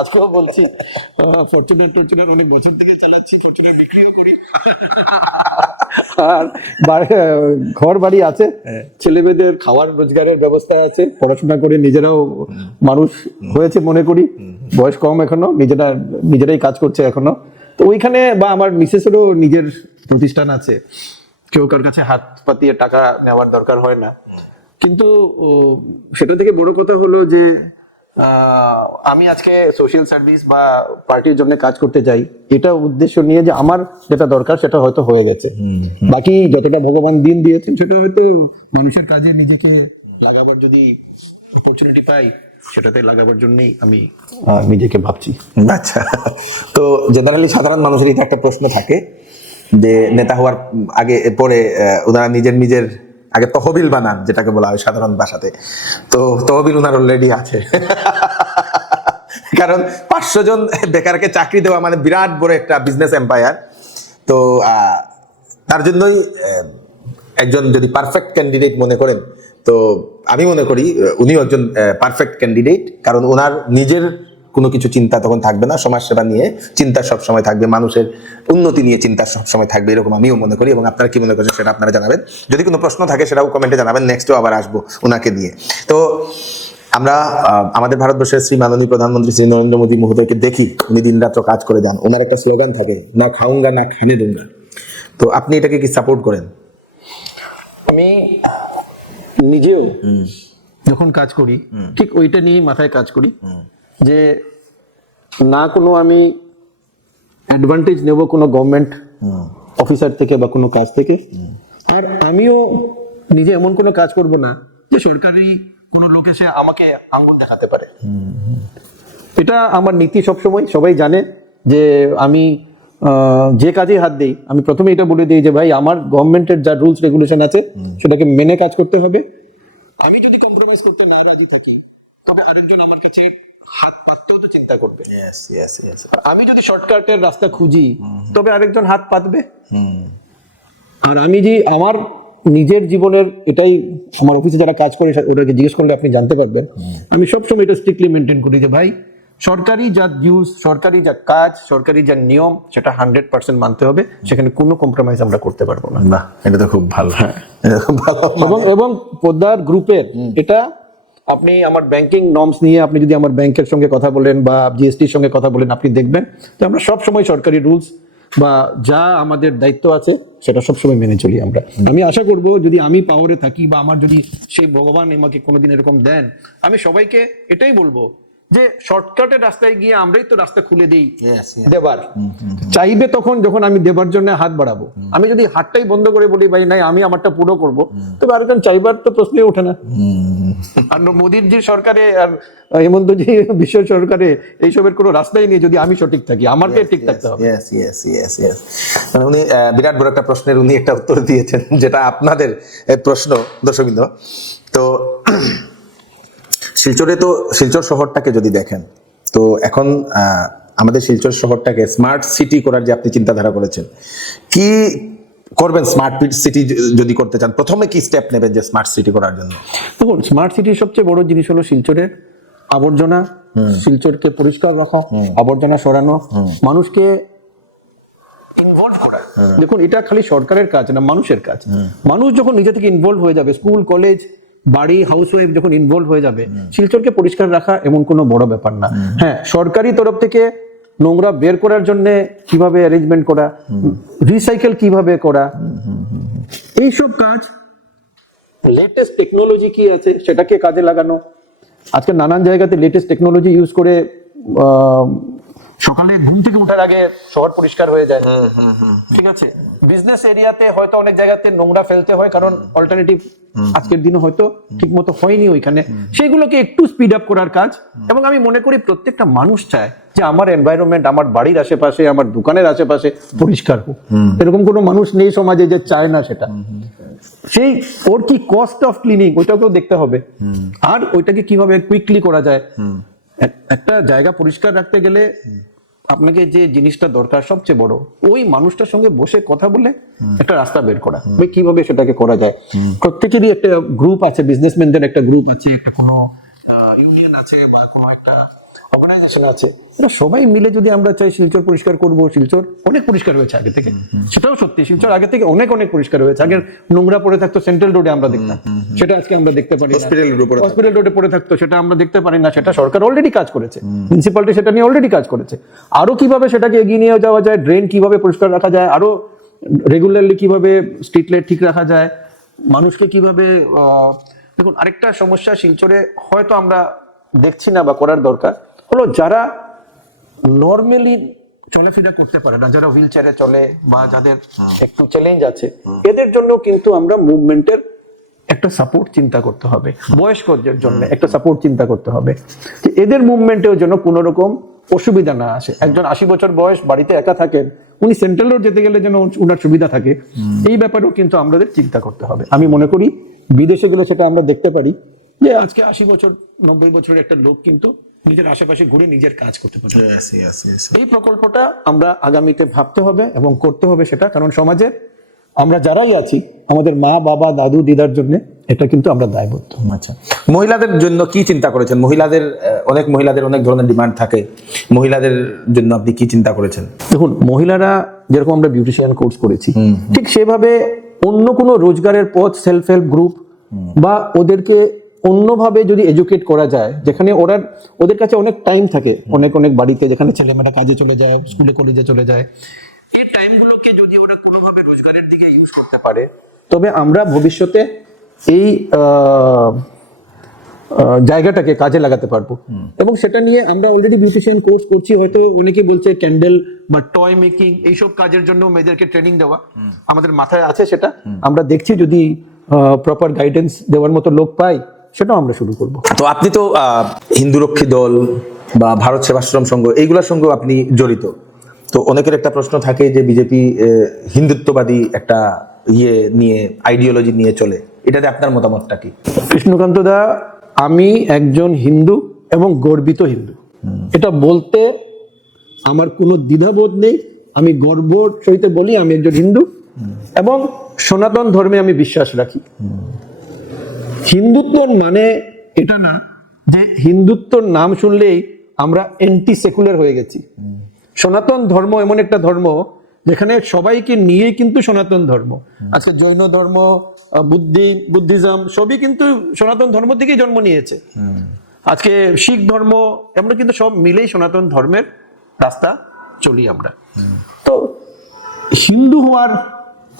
আজকেও বলছি ফরচুনার অনেক বছর থেকে চালাচ্ছি, ফরচুনার বিক্রিও করি। আর ঘর বাড়ি আছে, ছেলে মেয়েদের খাওয়ার রোজগারের ব্যবস্থা আছে, পড়াশোনা করে নিজেরাও মানুষ হয়েছে মনে করি, বয়স কম এখনো, নিজেরাই কাজ করছে এখনো। তো ওইখানে বা আমার মিসেসেরও নিজের প্রতিষ্ঠান আছে, কেউ কার কাছে হাত পাতিয়ে টাকা নেওয়ার দরকার হয় না। কিন্তু সেটা থেকে বড় কথা হলো যে আমি আজকে সোশ্যাল সার্ভিস বা পার্টির জন্য কাজ করতে চাই, এটা উদ্দেশ্য নিয়ে যে আমার যেটা দরকার সেটা হয়তো হয়ে গেছে, বাকি যতটা ভগবান দিন দিয়েছেন সেটা হয়তো মানুষের কাজে নিজেকে লাগাবার যদি অপরচুনিটি পাই সেটাতে লাগাবার জন্যই আমি নিজেকে ভাবছি। আচ্ছা, তো জেনারেলি সাধারণ মানুষের এটা একটা প্রশ্ন থাকে যে নেতা হওয়ার আগে পরে ওনারা নিজের আগে তহবিল বানান, যেটাকে বলা হয় সাধারণ ভাষাতে। তো তহবিল ওনার অলরেডি আছে। কারণ 500 জন বেকারকে চাকরি দেওয়া মানে বিরাট বড় একটা বিজনেস এম্পায়ার। তো তার জন্যই একজন যদি পারফেক্ট ক্যান্ডিডেট মনে করেন, তো আমি মনে করি উনিও একজন পারফেক্ট ক্যান্ডিডেট। কারণ ওনার নিজের কোনো কিছু চিন্তা তখন থাকবে না, সমাজসেবা নিয়ে চিন্তা সবসময় থাকবে, মানুষের উন্নতি নিয়ে চিন্তা সবসময় থাকবে, এরকম আমিও মনে করি। এবং আপনারা কি মনে করছেন সেটা আপনারা জানাবেন, যদি কোনো প্রশ্ন থাকে সেটাও কমেন্টে জানাবেন, নেক্সটও আবার আসবো ওনাকে নিয়ে। তো আমরা আমাদের ভারতবর্ষের শ্রী মাননীয় প্রধানমন্ত্রী শ্রী নরেন্দ্র মোদী মহোদয়কে দেখি, উনি দিন রাত্র কাজ করে যান। ওনার একটা স্লোগান থাকে, না খাউঙ্গা না খানে দুঙ্গা। তো আপনি এটাকে কি সাপোর্ট করেন? আমি নিজেও যখন কাজ করি ঠিক ওইটা নিয়ে মাথায় কাজ করি যে না কোনো আমি অ্যাডভান্টেজ নেব কোনো গভর্নমেন্ট অফিসার থেকে বা কোনো কাজ থেকে, আর আমিও নিজে এমন কোনো কাজ করব না যে সরকারি কোনো লোক এসে আমাকে আঙ্গুল দেখাতে পারে। এটা আমার নীতি সবসময়, সবাই জানে যে আমি যে কাজে হাত দেই আমি প্রথমে এটা বলে দিই যে ভাই আমার গভর্নমেন্টের যা রুলস রেগুলেশন আছে সেটাকে মেনে কাজ করতে হবে। আমি যদি কম্প্রোমাইজ করতে না রাজি থাকি তবে আরেকজন আমার কাছে হাত পাততেও তো চিন্তা করবে। আমি যদি শর্টকাটের রাস্তা খুঁজি তবে আরেকজন হাত পাতবে। আর আমি যে আমার নিজের জীবনের এটাই, আমার অফিসে যারা কাজ করে ওদেরকে জিজ্ঞেস করলে আপনি জানতে পারবেন, আমি সবসময় এটা স্ট্রিক্টলি মেনটেন করি যে ভাই সরকারি যা ডিউস, সরকারি যা কাজ, সরকারি যা নিয়ম সেটা 100% মানতে হবে, সেখানে কোনো কম্প্রোমাইজ আমরা করতে পারবো না। বাহ, এটা তো খুব ভালো। হ্যাঁ, এটা খুব ভালো। এবং পোদ্দার গ্রুপের এটা আপনি আমার ব্যাংকিং নর্মস নিয়ে আপনি যদি আমার ব্যাংকের সঙ্গে কথা বলেন বা জিএসটির সঙ্গে কথা বলেন, আপনি দেখবেন যে আমরা সব সময় সরকারি রুলস বা যা আমাদের দায়িত্ব আছে সেটা সবসময় মেনে চলি আমরা। আমি আশা করব যদি আমি পাওয়ারে থাকি বা আমার যদি সেই ভগবান আমাকে কোনোদিন এরকম দেন, আমি সবাইকে এটাই বলবো যে শর্টকাটের রাস্তায় গিয়ে আমরাই তো রাস্তা খুলে দিই দেবার। চাইবে তখন যখন আমি দেবার জন্য হাত বাড়াবো, আমি যদি হাতটাই বন্ধ করে বলি ভাই নাই আমি আমারটা পুরো করবো, তবে আরেকজন চাইবার তো প্রশ্নই ওঠে না। আর মোদীর যে সরকারে আর হেমন্ত জি বিশ্ব সরকারে এইসবের কোনো রাস্তাই নেই যদি আমি সঠিক থাকি, আমাকে ঠিক থাকতে হবে। মানে উনি বিরাট বড় একটা প্রশ্নের উনি একটা উত্তর দিয়েছেন, যেটা আপনাদের প্রশ্ন দর্শকবৃন্দ। তো শিলচর শহরটাকে যদি দেখেন, তো এখন আমাদের শিলচর শহরটাকে স্মার্ট সিটি করার যে আপনি চিন্তাধারা করেছেন, কি করবেন স্মার্ট সিটি যদি করতে চান? প্রথমে কি স্টেপ নেবেন যে স্মার্ট সিটি করার জন্য? দেখুন, স্মার্ট সিটির সবচেয়ে বড় জিনিস হলো শিলচরের আবর্জনা, শিলচরকে পরিষ্কার রাখা, আবর্জনা সরানো, মানুষকে ইনভলভ করা। দেখুন, এটা খালি সরকারের কাজ না, মানুষের কাজ। মানুষ যখন নিজে থেকে ইনভলভ হয়ে যাবে, স্কুল কলেজ বাড়ি হাউস ওয়াইফ যখন ইনভলভ হয়ে যাবে, শিলচরকে পরিষ্কার রাখা এমন কোনো বড় ব্যাপার না। হ্যাঁ, সরকারি তরফ থেকে নোংরা বের করার জন্য কিভাবে অ্যারেঞ্জমেন্ট করা, রিসাইকেল কিভাবে করা, এইসব কাজ, লেটেস্ট টেকনোলজি কি আছে সেটাকে কাজে লাগানো। আজকে নানান জায়গাতে লেটেস্ট টেকনোলজি ইউজ করে সকালে ঘুম থেকে ওঠার আগে শহর পরিষ্কার হয়ে যায়। ঠিক আছে, বিজনেস এরিয়াতে হয়তো অনেক জায়গাতে নোংরা ফেলতে হয় কারণ অল্টারনেটিভ আজকের দিনে হয়তো ঠিক মতো হয়নি ওইখানে, সেগুলোকে একটু স্পিড আপ করার কাজ। এবং আমি মনে করি প্রত্যেকটা মানুষ চায় যে আমার এনভায়রনমেন্ট, আমার বাড়ির আশেপাশে, আমার দোকানের আশেপাশে পরিষ্কার হোক। এরকম কোনো মানুষ নেই সমাজে যে চায় না সেটা। সেই ওর কি কস্ট অফ ক্লিনিং ওইটাকেও দেখতে হবে, আর ওইটাকে কিভাবে কুইকলি করা যায়। একটা জায়গা পরিষ্কার রাখতে গেলে আপনাকে যে জিনিসটা দরকার সবচেয়ে বড়, ওই মানুষটার সঙ্গে বসে কথা বলে একটা রাস্তা বের করা, কিভাবে সেটাকে করা যায়। প্রত্যেকেরই একটা গ্রুপ আছে, বিজনেসম্যানদের একটা গ্রুপ আছে, একটা কোনো ইউনিয়ন আছে বা কোনো একটা অর্গানাইজেশন আছে, এরা সবাই মিলে যদি আমরা চাই শিলচর পরিষ্কার করব, শিলচর অনেক পরিষ্কার হয়েছে আগে থেকে, সেটাও সত্যি, শিলচর আগে থেকে অনেক অনেক পরিষ্কার হয়েছে। আগে নোংরা পড়ে থাকতো সেন্ট্রাল রোডে, আমরা দেখতাম, সেটা আজকে আমরা দেখতে পারি। হসপিটাল রোডে পড়ে থাকতো, সেটা আমরা দেখতে পারি না, সেটা সরকার অলরেডি কাজ করেছে, মিউনিসিপ্যালিটি সেটা নিয়ে অলরেডি কাজ করেছে। আরো কিভাবে সেটাকে এগিয়ে নিয়ে যাওয়া যায়, ড্রেন কিভাবে পরিষ্কার রাখা যায়, আরো রেগুলারলি কিভাবে স্ট্রিট লাইট ঠিক রাখা যায়, মানুষকে কিভাবে দেখুন, আরেকটা সমস্যা শিলচরে হয়তো আমরা দেখছি না বা করার দরকার হলো, যারা নর্মালি চলাফেরা করতে পারে না, যারা হুইল চেয়ারে চলে বা যাদের একটু চ্যালেঞ্জ আছে, এদের জন্য কিন্তু আমরা মুভমেন্টের একটা সাপোর্ট চিন্তা করতে হবে, বয়স্কদের জন্য একটা সাপোর্ট চিন্তা করতে হবে, যে এদের মুভমেন্টের জন্য কোনো রকম অসুবিধা না আসে। একজন 80 বছর বয়স বাড়িতে একা থাকেন, উনি সেন্ট্রাল রোড যেতে গেলে যেন উনার সুবিধা থাকে, এই ব্যাপারেও কিন্তু আমাদের চিন্তা করতে হবে। আমি মনে করি বিদেশে গেলে সেটা আমরা দেখতে পারি যে আজকে 80 বছর 90 বছরের একটা লোক কিন্তু নিজের আশেপাশে ঘুরে নিজের কাজ করতে পারে। এই প্রকল্পটা আমরা আগামীতে ভাবতে হবে এবং করতে হবে সেটা, কারণ সমাজের আমরা যারাই আছি, আমাদের মা বাবা দাদু দিদার জন্য এটা কিন্তু আমরা দায়বদ্ধ। আচ্ছা, মহিলাদের জন্য কি চিন্তা করেছেন? মহিলাদের অনেক ধরনের ডিমান্ড থাকে, মহিলাদের জন্য আপনি কি চিন্তা করেছেন? দেখুন, মহিলারা যেরকম আমরা বিউটিশিয়ান কোর্স করেছি, ঠিক সেভাবে অন্য কোনো রোজগারের পথ, সেলফ হেল্প গ্রুপ বা ওদেরকে অন্যভাবে যদি এডুকেট করা যায়, যেখানে ওদের কাছে অনেক টাইম থাকে, অনেক অনেক বাড়িতে যেখানে ছেলেমেয়েরা কাজে চলে যায়, স্কুলে কলেজে চলে যায়, এই টাইমগুলোকে যদি ওরা কোনোভাবে রোজগারের দিকে ইউজ করতে পারে, তবে আমরা ভবিষ্যতে এই জায়গাটাকে কাজে লাগাতে পারবো। এবং সেটা নিয়ে আমরা অলরেডি বিউটিশিয়ান কোর্স করছি, হয়তো অনেকে বলছে ক্যান্ডেল বা টয় মেকিং, এইসব কাজের জন্য মেয়েদেরকে ট্রেনিং দেওয়া আমাদের মাথায় আছে, সেটা আমরা দেখছি, যদি প্রপার গাইডেন্স দেওয়ার মতো লোক পাই সেটাও আমরা শুরু করব। তো আপনি তো হিন্দু রক্ষী দল বা ভারত সেবাশ্রম সংঘ এইগুলোর সঙ্গেও আপনি জড়িত। তো অনেকের একটা প্রশ্ন থাকে যে বিজেপি হিন্দুত্ববাদী একটা আইডিওলজি নিয়ে চলে, এটাতে আপনার মতামতটা কি? কৃষ্ণকান্ত দা, আমি একজন হিন্দু এবং গর্বিত হিন্দু, এটা বলতে আমার কোনো দ্বিধাবোধ নেই। আমি গর্ব সহিত বলি আমি একজন হিন্দু এবং সনাতন ধর্মে আমি বিশ্বাস রাখি। হিন্দুত্বর মানে এটা না যে হিন্দুত্বর নাম শুনলেই আমরা অ্যান্টি সেকুলার হয়ে গেছি। সনাতন ধর্ম এমন একটা ধর্ম যেখানে সবাইকে নিয়ে কিন্তু সনাতন ধর্ম। আজকে জৈন ধর্ম, বুদ্ধিজম সবই কিন্তু সনাতন ধর্ম থেকেই জন্ম নিয়েছে। আজকে শিখ ধর্ম, আমরা কিন্তু সব মিলেই সনাতন ধর্মের রাস্তা চলি আমরা। তো হিন্দু হওয়ার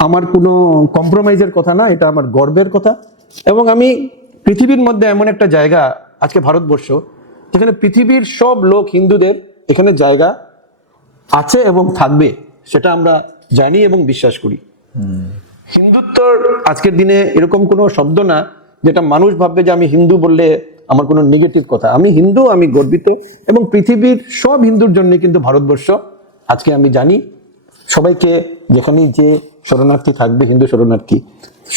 আমার কোনো কম্প্রোমাইজের কথা না, এটা আমার গর্বের কথা। এবং আমি পৃথিবীর মধ্যে এমন একটা জায়গা, আজকে ভারতবর্ষ, যেখানে পৃথিবীর সব লোক হিন্দুদের এখানে জায়গা আছে এবং থাকবে, সেটা আমরা জানি এবং বিশ্বাস করি। হিন্দুত্বর আজকের দিনে এরকম কোনো শব্দ না যেটা মানুষ ভাববে যে আমি হিন্দু বললে আমার কোনো নেগেটিভ কথা। আমি হিন্দু, আমি গর্বিত, এবং পৃথিবীর সব হিন্দুর জন্য কিন্তু ভারতবর্ষ আজকে আমি জানি সবাইকে, যেখানে যে শরণার্থী থাকবে, হিন্দু শরণার্থী,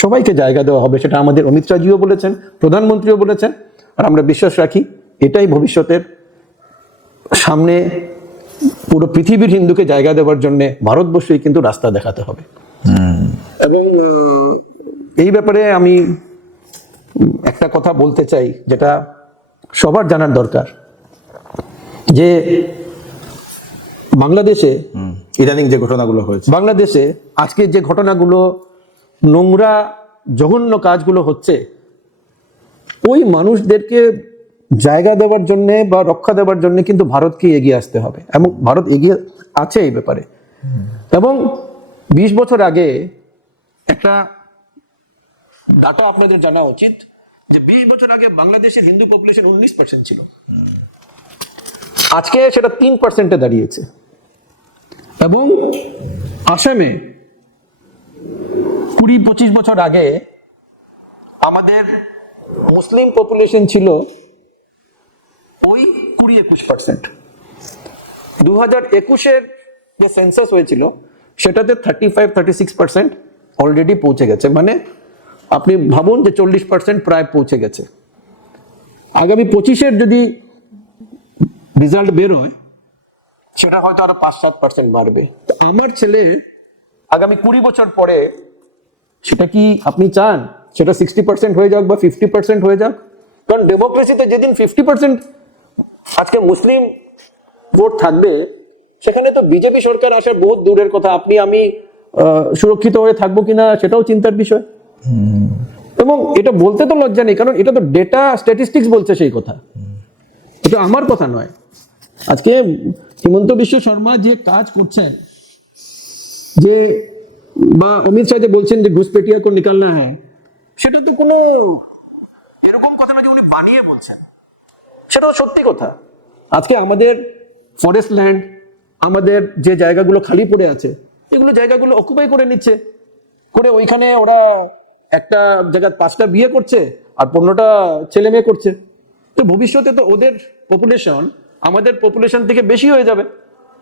সবাইকে জায়গা দেওয়া হবে। সেটা আমাদের অমিত শাহজিও বলেছেন, প্রধানমন্ত্রীও বলেছেন, আর আমরা বিশ্বাস রাখি এটাই ভবিষ্যতের সামনে পুরো পৃথিবীর হিন্দুকে জায়গা দেওয়ার জন্য ভারতবর্ষই কিন্তু রাস্তা দেখাতে হবে। এবং এই ব্যাপারে আমি একটা কথা বলতে চাই যেটা সবার জানার দরকার, যে বাংলাদেশে ইদানিং যে ঘটনাগুলো হয়েছে, বাংলাদেশে আজকে যে ঘটনাগুলো, নোংরা জঘন্য কাজগুলো হচ্ছে, ওই মানুষদেরকে জায়গা দেওয়ার জন্য বা রক্ষা দেওয়ার জন্য কিন্তু ভারতকে এগিয়ে আসতে হবে, এবং ভারত এগিয়ে আছে এই ব্যাপারে। এবং 20 বছর আগে একটা ডাটা আপনাদের জানা উচিত যে 20 বছর আগে বাংলাদেশের হিন্দু পপুলেশন 19% ছিল, আজকে সেটা 3%-এ দাঁড়িয়েছে। এবং আসামে 20-25 বছর আগে আমাদের মুসলিম পপুলেশন ছিল ওই 20-21%। 2021-এর যে সেন্সাস হয়েছিল সেটাতে 35-36% অলরেডি পৌঁছে গেছে। মানে আপনি ভাবুন যে 40% প্রায় পৌঁছে গেছে। আগামী 25-এর যদি রেজাল্ট বেরোয় সেটা হয়তো আরো 5-7% বাড়বে। তো আমার ছেলে আগামী 20 বছর পরে সেটা কি আপনি চান সেটা 60% হয়ে যাক বা 50% হয়ে যাক? কারণ ডেমোক্রেসিতে যেদিন 50% আজকে মুসলিম ভোট থাকবে, সেখানে তো বিজেপি সরকার আসার বহুত দূরের কথা। আপনি আমি সুরক্ষিত হয়ে থাকবো কিনা সেটাও চিন্তার বিষয়। এবং এটা বলতে তো লজ্জা নেই, কারণ এটা তো ডেটা স্ট্যাটিস্টিক্স বলছে সেই কথা, এটা আমার কথা নয়। আজকে হিমন্ত বিশ্ব শর্মা যে কাজ করছেন, যে বা অমিত শাহ যে বলছেন যে ঘুষপেটিয়া কো নিকালনা হ্যায়, সেটা তো কোনো এরকম কথা না যে উনি বানিয়ে বলছেন, সেটাও সত্যি কথা। আজকে আমাদের ফরেস্ট ল্যান্ড, আমাদের যে জায়গাগুলো খালি পড়ে আছে, এগুলো জায়গাগুলো অকুপাই করে নিচ্ছে, করে ওইখানে ওরা একটা জায়গায় 5টা বিয়ে করছে আর 15টা ছেলে মেয়ে করছে। তো ভবিষ্যতে তো ওদের পপুলেশন আমাদের পপুলেশন থেকে বেশি হয়ে যাবে,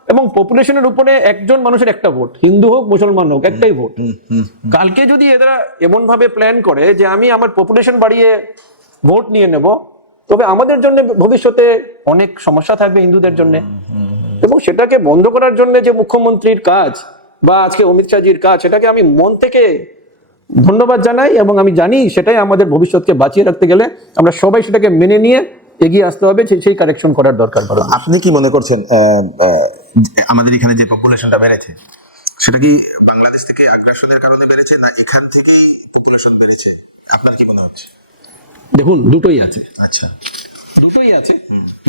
এবং পপুলেশনের উপরে একজন মানুষের একটা ভোট, হিন্দু হোক মুসলমান হোক একটাই ভোট। কালকে যদি এরা এমন ভাবে প্ল্যান করে যে আমি আমার পপুলেশন বাড়িয়ে ভোট নিয়ে নেব, তবে আমাদের জন্য ভবিষ্যতে অনেক সমস্যা থাকবে হিন্দুদের জন্য। এবং সেটাকে বন্ধ করার জন্য যে মুখ্যমন্ত্রীর কাজ বা আজকে অমিত শাহজির কাজ, সেটাকে আমি মন থেকে ধন্যবাদ জানাই। এবং আমি জানি সেটাই আমাদের ভবিষ্যৎকে বাঁচিয়ে রাখতে গেলে আমরা সবাই সেটাকে মেনে নিয়ে এগিয়ে আসতে হবে, সেই কারেকশন করার দরকার পড়ে। আপনি কি মনে করছেন আমাদের এখানে যে পপুলেশনটা বেড়েছে, সেটা কি বাংলাদেশ থেকে আগ্রাসনের কারণে বেড়েছে, না এখান থেকেই পপুলেশন বেড়েছে? আপনার কি মনে হচ্ছে? দেখুন, দুটোই আছে। আচ্ছা, দুটোই আছে।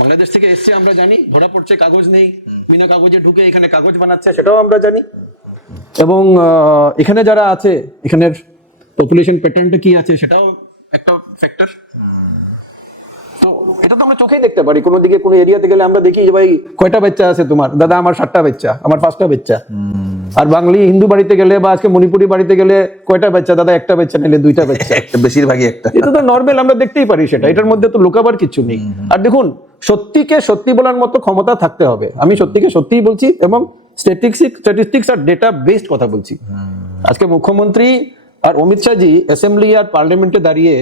বাংলাদেশ থেকে এসছে আমরা জানি, ধরা পড়ছে কাগজ নেই, বিনা কাগজে ঢুকে এখানে কাগজ বানাচ্ছে, সেটাও আমরা জানি। এবং এখানে যারা আছে, এখানের পপুলেশন প্যাটার্নটা কি আছে সেটাও একটা ফ্যাক্টর। তো এটা তো আমরা চোখেই দেখতে পারি, কোনো দিকে কোনো এরিয়াতে গেলে আমরা দেখি যে ভাই কয়টা বাচ্চা আছে তোমার? দাদা আমার 7টা বাচ্চা, আমার 5টা বাচ্চা। আর বাঙালি হিন্দু বাড়িতে গেলে বা আজকে মণিপুরি বাড়িতে গেলে কয়টা বাচ্চা? দাদা একটা বাচ্চা, নিলে 2টা বাচ্চা। বেশিরভাগই একটা। এটা তো নর্মাল, আমরা দেখতেই পারি সেটা, এটার মধ্যে তো লুকাবার কিছু নেই। আর দেখুন, সত্যিকে সত্যি বলার মতো ক্ষমতা থাকতে হবে। আমি সত্যিকে সত্যিই বলছি, এবং স্ট্যাটিস্টিক্স আর ডেটা বেসড কথা বলছি। আজকে মুখ্যমন্ত্রী আর অমিত শাহজি অ্যাসেম্বলি আর পার্লামেন্টে দাঁড়িয়ে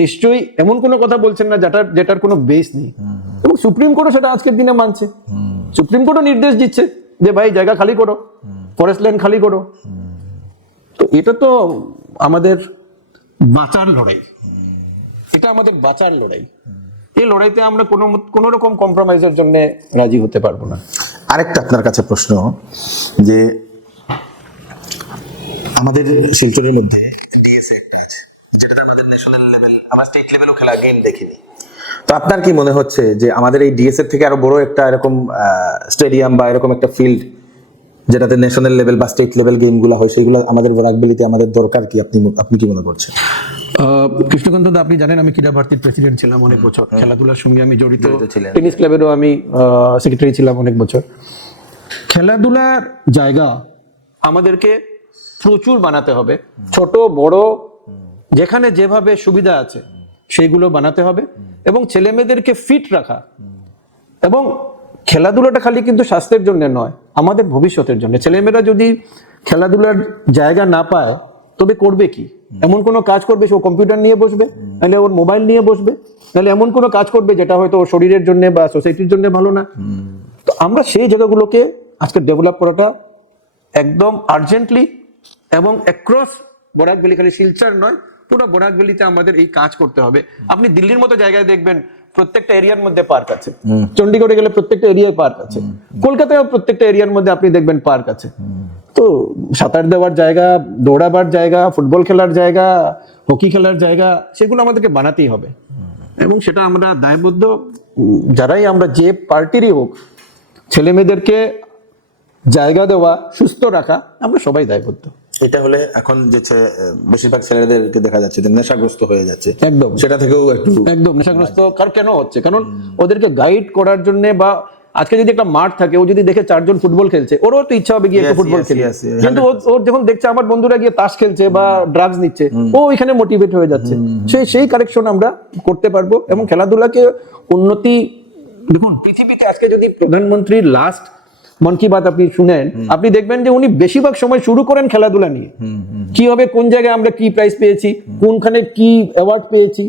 নিশ্চয়ই এমন কোনো কথা বলছেন না যেটার কোনো বেস নেই। এবং সুপ্রিম কোর্টও সেটা আজকের দিনে মানছে। সুপ্রিম কোর্টও নির্দেশ দিচ্ছে যে ভাই জায়গা খালি করো, ফরেস্ট ল্যান্ড খালি করো। তো এটা তো আমাদের বাঁচার লড়াই, এটা আমাদের বাঁচার লড়াই। এই লড়াইতে আমরা কোনো রকম কম্প্রোমাইজের জন্য রাজি হতে পারবো না। আরেকটা আপনার কাছে প্রশ্ন, যে আমাদের শিলচরের মধ্যে ডিএসএ একটা আছে, যেটা আমাদের ন্যাশনাল লেভেল, আমরা স্টেট লেভেলও খেলা গেম দেখিনি। তো আপনার কি মনে হচ্ছে যে আমাদের এই ডিএসএ থেকে আরো বড় একটা এরকম স্টেডিয়াম বা এরকম একটা ফিল্ড, যেটাতে ন্যাশনাল লেভেল বা স্টেট লেভেল গেমগুলো হয়, সেগুলো আমাদের বরাকবেলিতে আমাদের দরকার কি? আপনি কি মনে করছেন? কৃষ্ণকান্ত দা, আপনি জানেন আমি ক্রীড়া ভারতীর প্রেসিডেন্ট ছিলাম অনেক বছর, খেলাধুলার সঙ্গে আমি জড়িত ছিলেন। টেনিস ক্লাবেরও আমি সেক্রেটারি ছিলাম অনেক বছর। খেলাধুলার জায়গা আমাদেরকে প্রচুর বানাতে হবে, ছোট বড় যেখানে যেভাবে সুবিধা আছে সেইগুলো বানাতে হবে, এবং ছেলে মেয়েদেরকে ফিট রাখা। এবং খেলাধুলাটা খালি কিন্তু স্বাস্থ্যের জন্য নয়, আমাদের ভবিষ্যতের জন্য। ছেলেমেয়েরা যদি খেলাধুলার জায়গা না পায় তবে করবে কি? এমন কোনো কাজ করবে, সে কম্পিউটার নিয়ে বসবে, নাহলে ওর মোবাইল নিয়ে বসবে, নাহলে এমন কোনো কাজ করবে যেটা হয়তো ওর শরীরের জন্য বা সোসাইটির জন্য ভালো না। তো আমরা সেই জায়গাগুলোকে আজকে ডেভেলপ করাটা একদম আর্জেন্টলি, এবং অ্যাক্রস বরাকবেলি, খালি শিলচর নয়, পুরো বরাকবেলিতে আমাদের এই কাজ করতে হবে। আপনি দিল্লির মতো জায়গায় দেখবেন প্রত্যেকটা এরিয়ার মধ্যে পার্ক আছে, চণ্ডীগড়ে গেলে প্রত্যেকটা এরিয়ায় পার্ক আছে, কলকাতায় প্রত্যেকটা এরিয়ার মধ্যে আপনি দেখবেন পার্ক আছে। তো সাঁতার দেওয়ার জায়গা, দৌড়াবার জায়গা, ফুটবল খেলার জায়গা, হকি খেলার জায়গা, সেগুলো আমাদেরকে বানাতেই হবে। এবং সেটা আমরা দায়বদ্ধ, যারাই আমরা যে পার্টিরই হোক, ছেলে মেয়েদেরকে জায়গা দেওয়া, সুস্থ রাখা, আমরা সবাই দায়বদ্ধ। এটা হলে এখন যে বেশিরভাগ ছেলেদেরকে দেখা যাচ্ছে যে নেশাগ্রস্ত হয়ে যাচ্ছে, একদম সেটা থেকেও একদম নেশাগ্রস্ত কেন হচ্ছে? কারণ ওদেরকে গাইড করার জন্য, বা আজকে যদি একটা মাঠ থাকে, ও যদি দেখে 4 জন ফুটবল খেলছে, ওরও তো ইচ্ছা হবে গিয়ে একটু ফুটবল খেলি। কিন্তু ওর যখন দেখছে আমার বন্ধুরা গিয়ে তাস খেলছে বা ড্রাগস নিচ্ছে, ও এখানে মোটিভেট হয়ে যাচ্ছে। সেই কারেকশন আমরা করতে পারবো। এবং খেলাধুলাকে উন্নতি, দেখুন পৃথিবীতে আজকে যদি প্রধানমন্ত্রীর লাস্ট মন কি বাত আপনি শুনেন, আপনি দেখবেন যে উনি বেশিরভাগ সময় শুরু করেন খেলাধুলা নিয়ে। কি হবে, কোন জায়গায় আমরা কি প্রাইজ পেয়েছি, কোনখানে কি অ্যাওয়ার্ড পেয়েছি,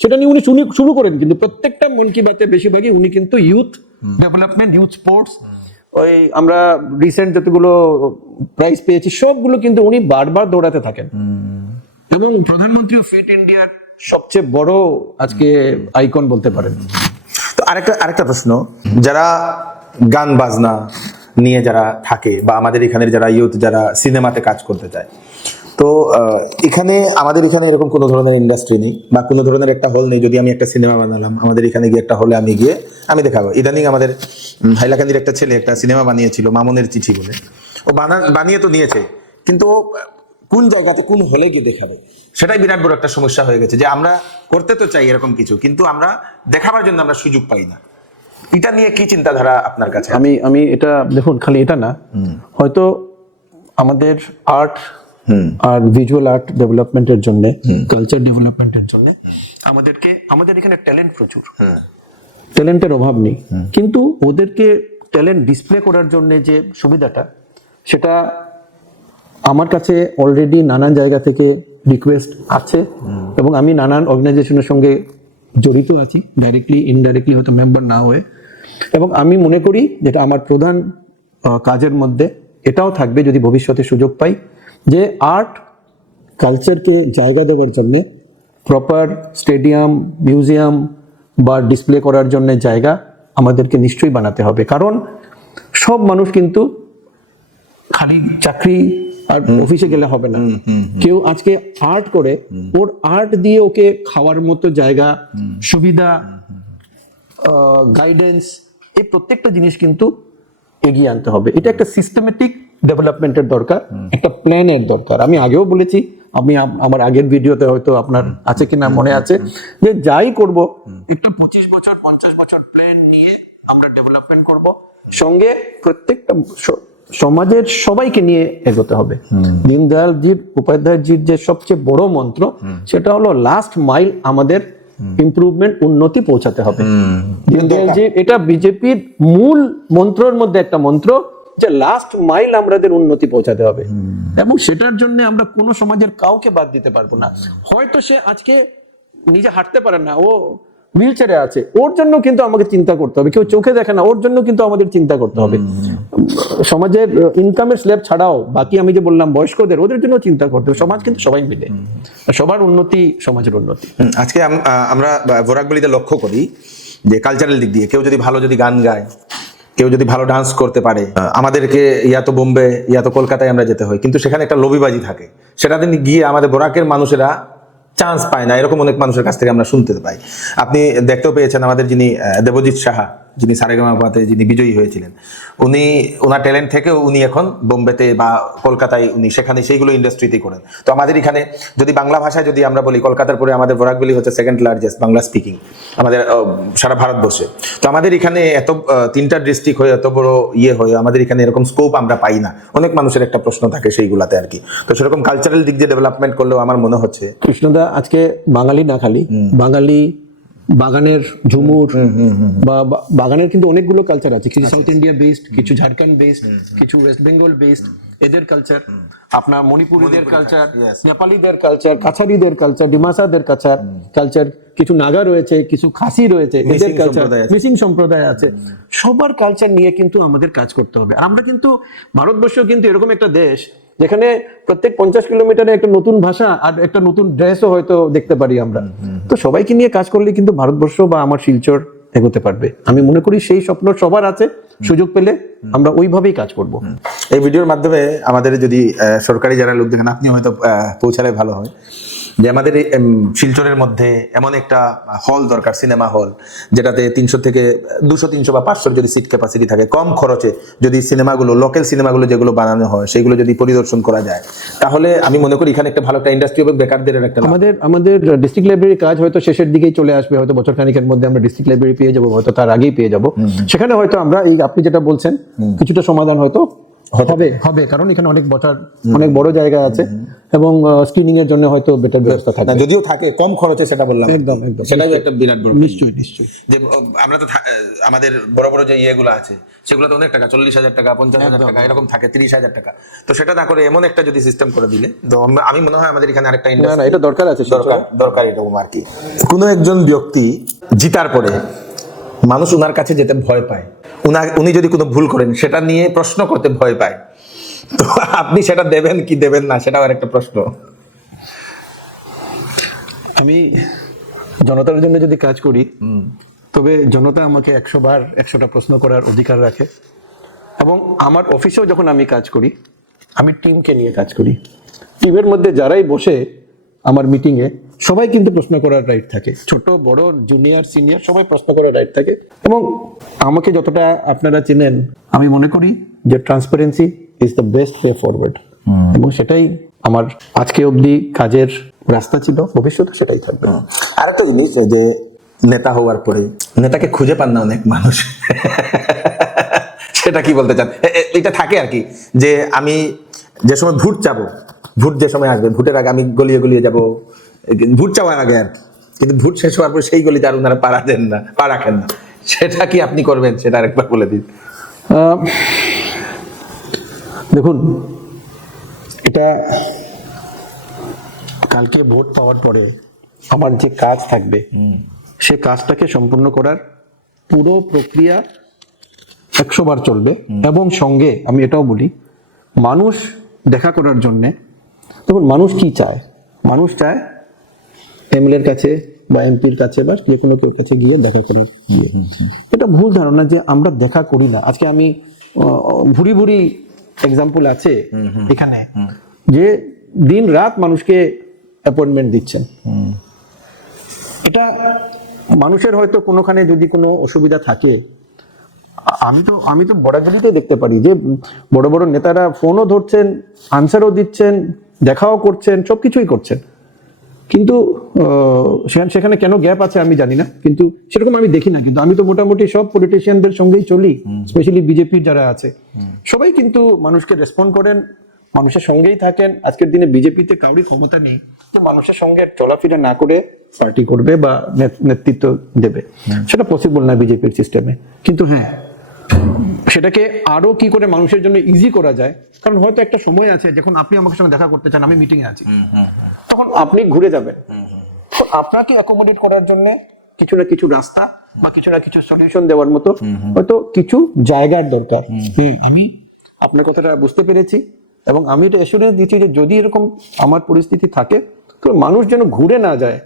সেটা নিয়ে উনি শুরু করেন। কিন্তু প্রত্যেকটা মন কি বাতে বেশিরভাগই উনি কিন্তু ইউথ ডেভেলপমেন্ট, ইউথ স্পোর্টস ওই আমরা রিসেন্ট যতগুলো প্রাইজ পেয়েছি সবগুলো কিন্তু উনি বারবার দৌড়াতে থাকেন, এবং প্রধানমন্ত্রী ফিট ইন্ডিয়ার সবচেয়ে বড় আজকে আইকন বলতে পারেন। তো আরেকটা প্রশ্ন, যারা গান বাজনা নিয়ে যারা থাকে বা আমাদের এখানের যারা ইউথ যারা সিনেমাতে কাজ করতে চায়, তো আমাদের এখানে এরকম কোনো ধরনের ইন্ডাস্ট্রি নেই বা কোনো ধরনের একটা হল নেই। যদি আমি একটা সিনেমা বানালাম, আমাদের এখানে গিয়ে একটা হলে আমি দেখাবো। ইদানিং আমাদের হাইলাকান্দির একটা ছেলে একটা সিনেমা বানিয়েছিল মামুনের চিঠি বলে, ও বানিয়ে তো নিয়েছে, কিন্তু ও কোন জায়গাতে কোন হলে গিয়ে দেখাবে, সেটাই বিরাট বড় একটা সমস্যা হয়ে গেছে। যে আমরা করতে তো চাই এরকম কিছু, কিন্তু আমরা দেখাবার জন্য আমরা সুযোগ পাই না। এটা নিয়ে কি চিন্তাধারা আপনার কাছে? আমি এটা দেখুন, খালি এটা না, হয়তো আমাদের আর্ট আর ভিজুয়াল আর্ট ডেভেলপমেন্টের জন্য, কালচার ডেভেলপমেন্টের জন্য আমাদের এখানে ট্যালেন্ট প্রচুর, ট্যালেন্টের অভাব নেই, কিন্তু ওদেরকে ট্যালেন্ট ডিসপ্লে করার জন্য যে সুবিধাটা, সেটা আমার কাছে অলরেডি নানান জায়গা থেকে রিকোয়েস্ট আছে, এবং আমি নানান অর্গানাইজেশনের সঙ্গে জড়িত আছি, ডাইরেক্টলি ইনডাইরেক্টলি হয়তো মেম্বার না হয়ে। এবং আমি মনে করি যেটা আমার প্রধান কাজের মধ্যে এটাও থাকবে, যদি ভবিষ্যতে সুযোগ পাই, যে আর্ট কালচারকে জায়গা দেওয়ার জন্য প্রপার স্টেডিয়াম, মিউজিয়াম বা ডিসপ্লে করার জন্য জায়গা আমাদেরকে নিশ্চয়ই বানাতে হবে। কারণ সব মানুষ কিন্তু খালি চাকরি আর অফিসে গেলে হবে না। কেউ আজকে আর্ট করে, ওর আর্ট দিয়ে ওকে খাওয়ার মতো জায়গা, সুবিধা, গাইডেন্স, এই প্রত্যেকটা জিনিস কিন্তু এগিয়ে আনতে হবে। এটা একটা সিস্টেমেটিক ডেভেলপমেন্টের দরকার, একটা প্ল্যানের দরকার। আমি আগেও বলেছি, আমি আমার আগের ভিডিওতে হয়তো আপনার আছে কিনা মনে আছে, যে যাই করব একটা 25 বছর 50 বছর প্ল্যান নিয়ে আমরা ডেভেলপমেন্ট করব, সঙ্গে প্রত্যেকটা সমাজের সবাইকে নিয়ে এগোতে হবে। দীনদয়ালজির উপাধ্যায়জির যে সবচেয়ে বড় মন্ত্র, সেটা হলো লাস্ট মাইল আমাদের ইমপ্রুভমেন্ট, উন্নতি পৌঁছাতে হবে। দীনদয়ালজি, এটা বিজেপির মূল মন্ত্রের মধ্যে একটা মন্ত্র, যে লাস্ট মাইল আমাদের উন্নতি পৌঁছাতে হবে, এবং সেটার জন্য আমরা কোনো সমাজের কাউকে বাদ দিতে পারবো না। হয়তো সে আজকে নিজে হাঁটতে পারে না, ও হুইল চেয়ারে আছে, ওর জন্য কিন্তু আমাকে চিন্তা করতে হবে। কেউ চোখে দেখে না, ওর জন্য কিন্তু আমাদের চিন্তা করতে হবে। সমাজের ইনকামের স্ল্যাব ছাড়াও বাকি আমি যে বললাম বয়স্কদের, ওদের জন্য চিন্তা করতে হবে। সমাজ কিন্তু সবাই মিলে, সবার উন্নতি সমাজের উন্নতি। আজকে আমরা বরাকবলিতে লক্ষ্য করি যে কালচারাল দিক দিয়ে কেউ যদি ভালো গান গায়, কেউ যদি ভালো ডান্স করতে পারে, আমাদেরকে ইয়া তো বোম্বে ইয়া তো কলকাতায় আমরা যেতে হয়, কিন্তু সেখানে একটা লবিবাজি থাকে, সেটাতে গিয়ে আমাদের বরাকের মানুষেরা চান্স পায় না। এরকম অনেক মানুষের কাছ থেকে আমরা শুনতে পাই। আপনি দেখতেও পেয়েছেন আমাদের যিনি দেবজিৎ সাহা, যিনি সারেগামাপাতে যিনি বিজয়ী হয়েছিলেন, ওনার ট্যালেন্ট থেকেও উনি এখন বোম্বেতে বা কলকাতায় উনি সেখানে সেইগুলো ইন্ডাস্ট্রিতেই করেন। তো আমাদের এখানে যদি বাংলা ভাষায় যদি আমরা বলি, কলকাতার পরে আমাদের বরাকবলি হচ্ছে সেকেন্ড লার্জেস্ট বাংলা স্পিকিং আমাদের সারা ভারতবর্ষে। তো আমাদের এখানে এত 3টা ডিস্ট্রিক্ট হয়ে এত বড় হয়ে আমাদের এখানে এরকম স্কোপ আমরা পাই না। অনেক মানুষের একটা প্রশ্ন থাকে সেইগুলাতে আর কি। তো সেরকম কালচারাল দিক দিয়ে ডেভেলপমেন্ট করলেও আমার মনে হচ্ছে কৃষ্ণদা আজকে বাঙালি না, খালি বাঙালি, বাগানের ঝুমুর বা বাগানের কিন্তু অনেকগুলো কালচার আছে, কিছু সাউথ ইন্ডিয়া বেসড, কিছু ঝাড়খণ্ড বেসড, কিছু ওয়েস্ট বেঙ্গল বেসড, এদের কালচার, আপনার মণিপুরীদের কালচার, নেপালিদের কালচার, কাছারিদের কালচার, ডিমাসাদের কালচার, কিছু নাগা রয়েছে, কিছু খাসি রয়েছে, এদের কালচার, মিসিং সম্প্রদায় আছে। সবার কালচার নিয়ে কিন্তু আমাদের কাজ করতে হবে। আর আমরা কিন্তু ভারতবর্ষ কিন্তু এরকম একটা দেশ যেখানে প্রত্যেক 50 কিলোমিটারে একটা নতুন ভাষা আর একটা নতুন ড্রেসও হয়তো দেখতে পারি আমরা। তো সবাইকে নিয়ে কাজ করলে কিন্তু ভারতবর্ষ বা আমার শিলচর এগোতে পারবে। আমি মনে করি সেই স্বপ্ন সবার আছে, সুযোগ পেলে আমরা ওইভাবেই কাজ করব। এই ভিডিওর মাধ্যমে আমাদের যদি সরকারি যারা লোক দেখেন, আপনি হয়তো পৌঁছালে ভালো হয়, যে আমাদের শিলচরের মধ্যে এমন একটা হল দরকার, সিনেমা হল, যেটাতে 300 থেকে 200, 300 বা 500 যদি সিট ক্যাপাসিটি থাকে, কম খরচে যদি সিনেমাগুলো, লোকাল সিনেমাগুলো যেগুলো বানানো হয় সেগুলো যদি পরিদর্শন করা যায়, তাহলে আমি মনে করি এখানে একটা ভালো একটা ইন্ডাস্ট্রি হবে, বেকারদের একটা। আমাদের ডিস্ট্রিক্ট লাইব্রেরি কাজ হয়তো শেষের দিকেই চলে আসবে, হয়তো বছর খানিকের মধ্যে আমরা ডিস্ট্রিক্ট লাইব্রেরি পেয়ে যাবো, হয়তো তার আগেই পেয়ে যাবো। সেখানে হয়তো আমরা এই আপনি যেটা বলছেন কিছুটা সমাধান হয়তো হবে, কারণ এখানে অনেক বড় জায়গা আছে, এবং স্ক্রিনিং এর জন্য হয়তো বেটার ব্যবস্থা থাকে, যদিও থাকে কম খরচে, সেটা বললাম একদম সেটাই একটা বিরাট বড়। নিশ্চয়ই যে আমরা তো আমাদের বড় বড় যে ইয়েগুলো আছে সেগুলো তো অনেক টাকা, 40,000 টাকা, 50,000 টাকা এরকম থাকে, 30,000 টাকা। তো সেটা না করে এমন একটা যদি সিস্টেম করে দিলে, তো আমি মনে হয় আমাদের এখানে আরেকটা ইন্ডাস্ট্রি, এটা দরকার আছে, দরকার এরকম আর কি। কোনো একজন ব্যক্তি জিতার পরে মানুষ ওনার কাছে যেতে ভয় পায়, উনি যদি কোনো ভুল করেন সেটা নিয়ে প্রশ্ন করতে ভয় পায়, তো আপনি সেটা দেবেন কি দেবেন না সেটাও আর একটা প্রশ্ন। আমি জনতার জন্য যদি কাজ করি, তবে জনতা আমাকে 100 বার 100টা প্রশ্ন করার অধিকার রাখে। এবং আমার অফিসেও যখন আমি কাজ করি, আমি টিমকে নিয়ে কাজ করি। টিমের মধ্যে যারাই বসে আমার মিটিংয়ে, সবাই কিন্তু প্রশ্ন করার রাইট থাকে, ছোট বড় জুনিয়র সিনিয়র সবাই প্রশ্ন করার রাইট থাকে। এবং আমাকে যতটা আপনারা চেনেন, আমি মনে করি যে transparency is the best way forward, এবং সেটাই আমার আজকে অবধি কাজের রাস্তা ছিল, ভবিষ্যতে সেটাই থাকবে। আর একটা জিনিস, যে নেতা হওয়ার পরে নেতাকে খুঁজে পান না অনেক মানুষ, সেটা কি বলতে চান? এটা থাকে আর কি, যে আমি যে সময় ভোট চাবো, ভোট যে সময় আসবে, ভোটের আগে আমি গলিয়ে গলিয়ে যাব, ভোট চাওয়ার আগে আর, কিন্তু ভোট শেষ হওয়ার পর সেই গলিতে আর ওনারা পা রাখেন না, সেটা কি আপনি করবেন? সেটা আরেকবার বলে দিন। দেখুন, এটা কালকে ভোট পাওয়ার পরে আমার যে কাজ থাকবে, সে কাজটাকে সম্পূর্ণ করার পুরো প্রক্রিয়া 100 বার চলবে। এবং সঙ্গে আমি এটাও বলি, মানুষ দেখা করার জন্যে, দেখুন মানুষ কি চায়, মানুষ চায় এমএলএর কাছে বা এমপির কাছে বা যে কোনো কেউ কাছে গিয়ে দেখা করার গিয়ে। এটা ভুল ধারণা যে আমরা দেখা করি না। আজকে আমি ভুরি ভুরি এক্সাম্পল আছে এখানে, যে দিন রাত মানুষকে অ্যাপয়েন্টমেন্ট দিচ্ছেন। এটা মানুষের হয়তো কোনোখানে যদি কোনো অসুবিধা থাকে, আমি তো বড়াগলিতে দেখতে পারি যে বড় বড় নেতারা ফোনও ধরছেন, আনসারও দিচ্ছেন, দেখাও করছেন, সবকিছুই করছেন, কিন্তু সেখানে কেন গ্যাপ আছে আমি জানি না, কিন্তু সেরকম আমি দেখি না। কিন্তু আমি তো মোটামুটি সব পলিটিশিয়ানদের সঙ্গেই চলি, স্পেশালি বিজেপির যারা আছে, সবাই কিন্তু মানুষকে রেসপন্ড করেন, মানুষের সঙ্গেই থাকেন। আজকের দিনে বিজেপিতে কাউরি ক্ষমতা নেই যে মানুষের সঙ্গে চলাফেরা না করে পার্টি করবে বা নেতৃত্ব দেবে, সেটা পসিবল না বিজেপির সিস্টেমে। কিন্তু হ্যাঁ, সেটাকে আরো কি করে মানুষের জন্য ইজি করা যায়, কারণ হয়তো একটা সময় আছে যখন আপনি আমার সঙ্গে দেখা করতে চান, আমি মিটিং এ আছি, তখন আপনি ঘুরে যাবেন। তো আপনাকে অ্যাকোমোডেট করার জন্য কিছু না কিছু রাস্তা বা কিছু না কিছু সলিউশন দেওয়ার মতো হয়তো কিছু জায়গার দরকার। আমি আপনার কথাটা বুঝতে পেরেছি, এবং আমি এটা অ্যাসুরেন্স দিচ্ছি যে যদি এরকম আমার পরিস্থিতি থাকে, তো মানুষ যেন ঘুরে না যায়,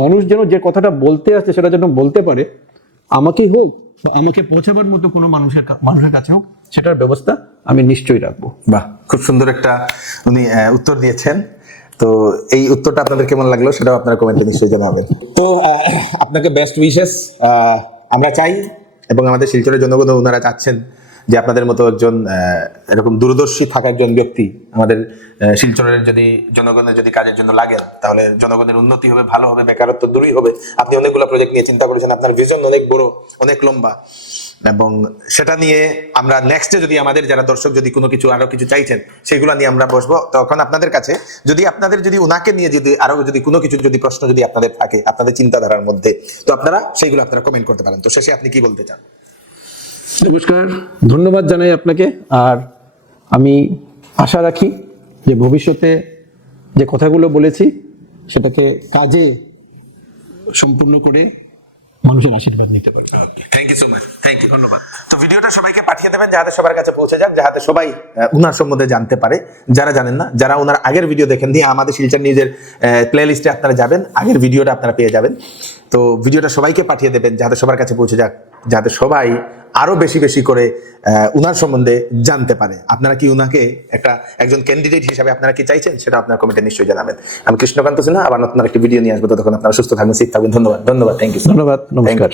মানুষ যেন যে কথাটা বলতে আসছে সেটা যেন বলতে পারে, আমাকেই হোক বা আমাকে পৌঁছাবার মতো কোনো মানুষের কাছে হোক, সেটার ব্যবস্থা আমি নিশ্চয়ই রাখবো। বাহ, খুব সুন্দর একটা উনি উত্তর দিয়েছেন। তো এই উত্তরটা আপনাদের কেমন লাগলো সেটাও আপনারা কমেন্টে নিশ্চয়ই জানাবেন। তো আপনাকে বেস্ট উইশেস আমরা চাই, এবং আমাদের শিলচরের জনগণ ওনারা চাচ্ছেন যে আপনাদের মতো একজন এরকম দূরদর্শী থাকা একজন ব্যক্তি আমাদের শিলচরের যদি জনগণের যদি কাজের জন্য লাগেন, তাহলে জনগণের উন্নতি হবে, ভালো হবে, বেকারত্ব দূরই হবে। আপনি অনেকগুলো প্রজেক্ট নিয়ে চিন্তা করেছেন, আপনার ভিশন অনেক বড়, অনেক লম্বা, এবং সেটা নিয়ে আমরা নেক্সটে যদি আমাদের যারা দর্শক যদি কোনো কিছু আরো কিছু চাইছেন, সেগুলো নিয়ে আমরা বসবো। তখন আপনাদের কাছে যদি ওনাকে নিয়ে যদি আরো যদি কোনো কিছু যদি প্রশ্ন যদি আপনাদের থাকে আপনাদের চিন্তাধারার মধ্যে, তো আপনারা সেইগুলো আপনারা কমেন্ট করতে পারেন। তো শেষে আপনি কি বলতে চান? নমস্কার, ধন্যবাদ জানাই আপনাকে। আর আমি আশা রাখি যে ভবিষ্যতে যে কথাগুলো বলেছি সেটাকে কাজে সম্পূর্ণ করে মানুষের আশীর্বাদ নিতে পারবে। Thank you so much, thank you, ধন্যবাদ। তো ভিডিওটা সবাইকে পাঠিয়ে দেবেন যাতে সবার কাছে পৌঁছে যাক, যাতে সবাই উনার সম্বন্ধে জানতে পারে, যারা জানেন না, যারা ওনার আগের ভিডিও দেখেন দিয়ে আমাদের শিলচর নিউজের প্লে লিস্টে আপনারা যাবেন, আগের ভিডিওটা আপনারা পেয়ে যাবেন। তো ভিডিওটা সবাইকে পাঠিয়ে দেবেন যাতে সবার কাছে পৌঁছে যাক, যাতে সবাই আরো বেশি বেশি করে উনার সম্বন্ধে জানতে পারে। আপনারা কি উনাকে একজন ক্যান্ডিডেট হিসাবে আপনারা কি চাইছেন, সেটা আপনার কমেন্টে নিশ্চয়ই জানাবেন। আমি কৃষ্ণকান্ত সিনহা, আবার নতুন একটি ভিডিও নিয়ে আসবো। ততক্ষণ আপনারা সুস্থ থাকবেন, সেফ থাকবেন। ধন্যবাদ, থ্যাংক ইউ, ধন্যবাদ, নমস্কার।